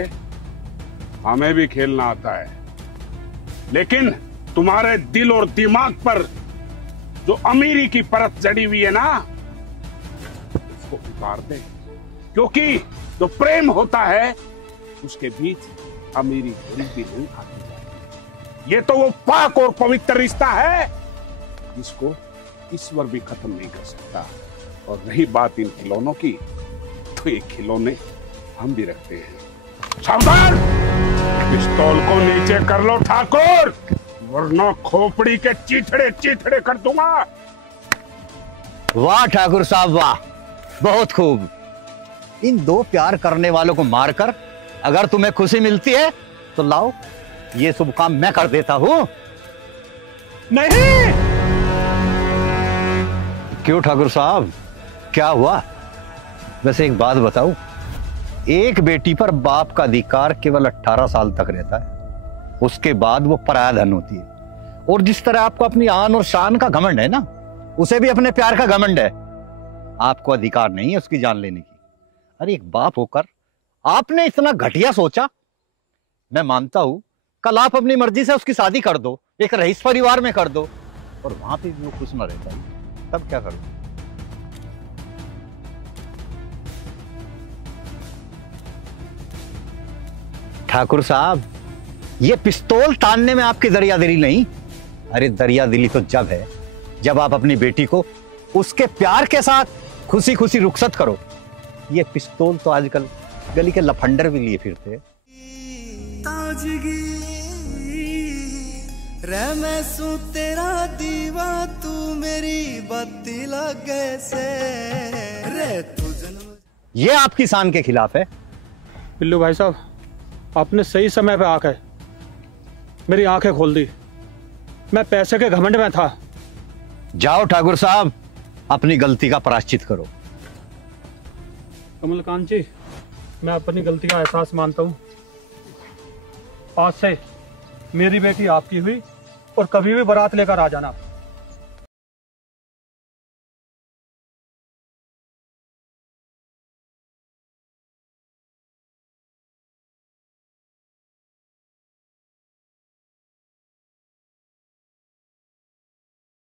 हमें भी खेलना आता है, लेकिन तुम्हारे दिल और दिमाग पर जो अमीरी की परत जड़ी हुई है ना, उसको उतार दे। क्योंकि जो प्रेम होता है उसके बीच अमीरी गरीबी नहीं आती। ये तो वो पाक और पवित्र रिश्ता है जिसको ईश्वर भी खत्म नहीं कर सकता। और रही बात इन खिलौनों की, तो ये खिलौने हम भी रखते हैं। सावधान, पिस्तौल को नीचे कर लो ठाकुर, वरना खोपड़ी के चीथड़े चीथड़े कर दूंगा। वाह ठाकुर साहब वाह, बहुत खूब। इन दो प्यार करने वालों को मारकर अगर तुम्हें खुशी मिलती है तो लाओ, ये शुभ काम मैं कर देता हूं। नहीं। क्यों ठाकुर साहब, क्या हुआ? वैसे एक बात बताऊं, एक बेटी पर बाप का अधिकार केवल 18 साल तक रहता है, उसके बाद वो पराया धन होती है। और जिस तरह आपको अपनी आन और शान का घमंड है ना, उसे भी अपने प्यार का घमंड है। आपको अधिकार नहीं है उसकी जान लेने की। अरे एक बाप होकर आपने इतना घटिया सोचा। मैं मानता हूं कल आप अपनी मर्जी से उसकी शादी कर दो, एक रईस परिवार में कर दो, और वहां पे भी वो खुश न रहता, तब क्या करूं? ठाकुर साहब, ये पिस्तौल तानने में आपकी दरियादिली नहीं। अरे दरियादिली तो जब है जब आप अपनी बेटी को उसके प्यार के साथ खुशी खुशी रुखसत करो। ये पिस्तौल तो आजकल गली के लफंडर भी लिए फिरते हैं। तेरा दीवा तू मेरी बत्ती लगे से रे तू जन्म। ये आपकी शान के खिलाफ है। बिल्लू भाई साहब, आपने सही समय पे आकर मेरी आंखें खोल दी। मैं पैसे के घमंड में था। जाओ ठाकुर साहब, अपनी गलती का प्रायश्चित करो। कमलकांत जी, मैं अपनी गलती का एहसास मानता हूँ। आज से मेरी बेटी आपकी हुई और कभी भी बारात लेकर आ जाना।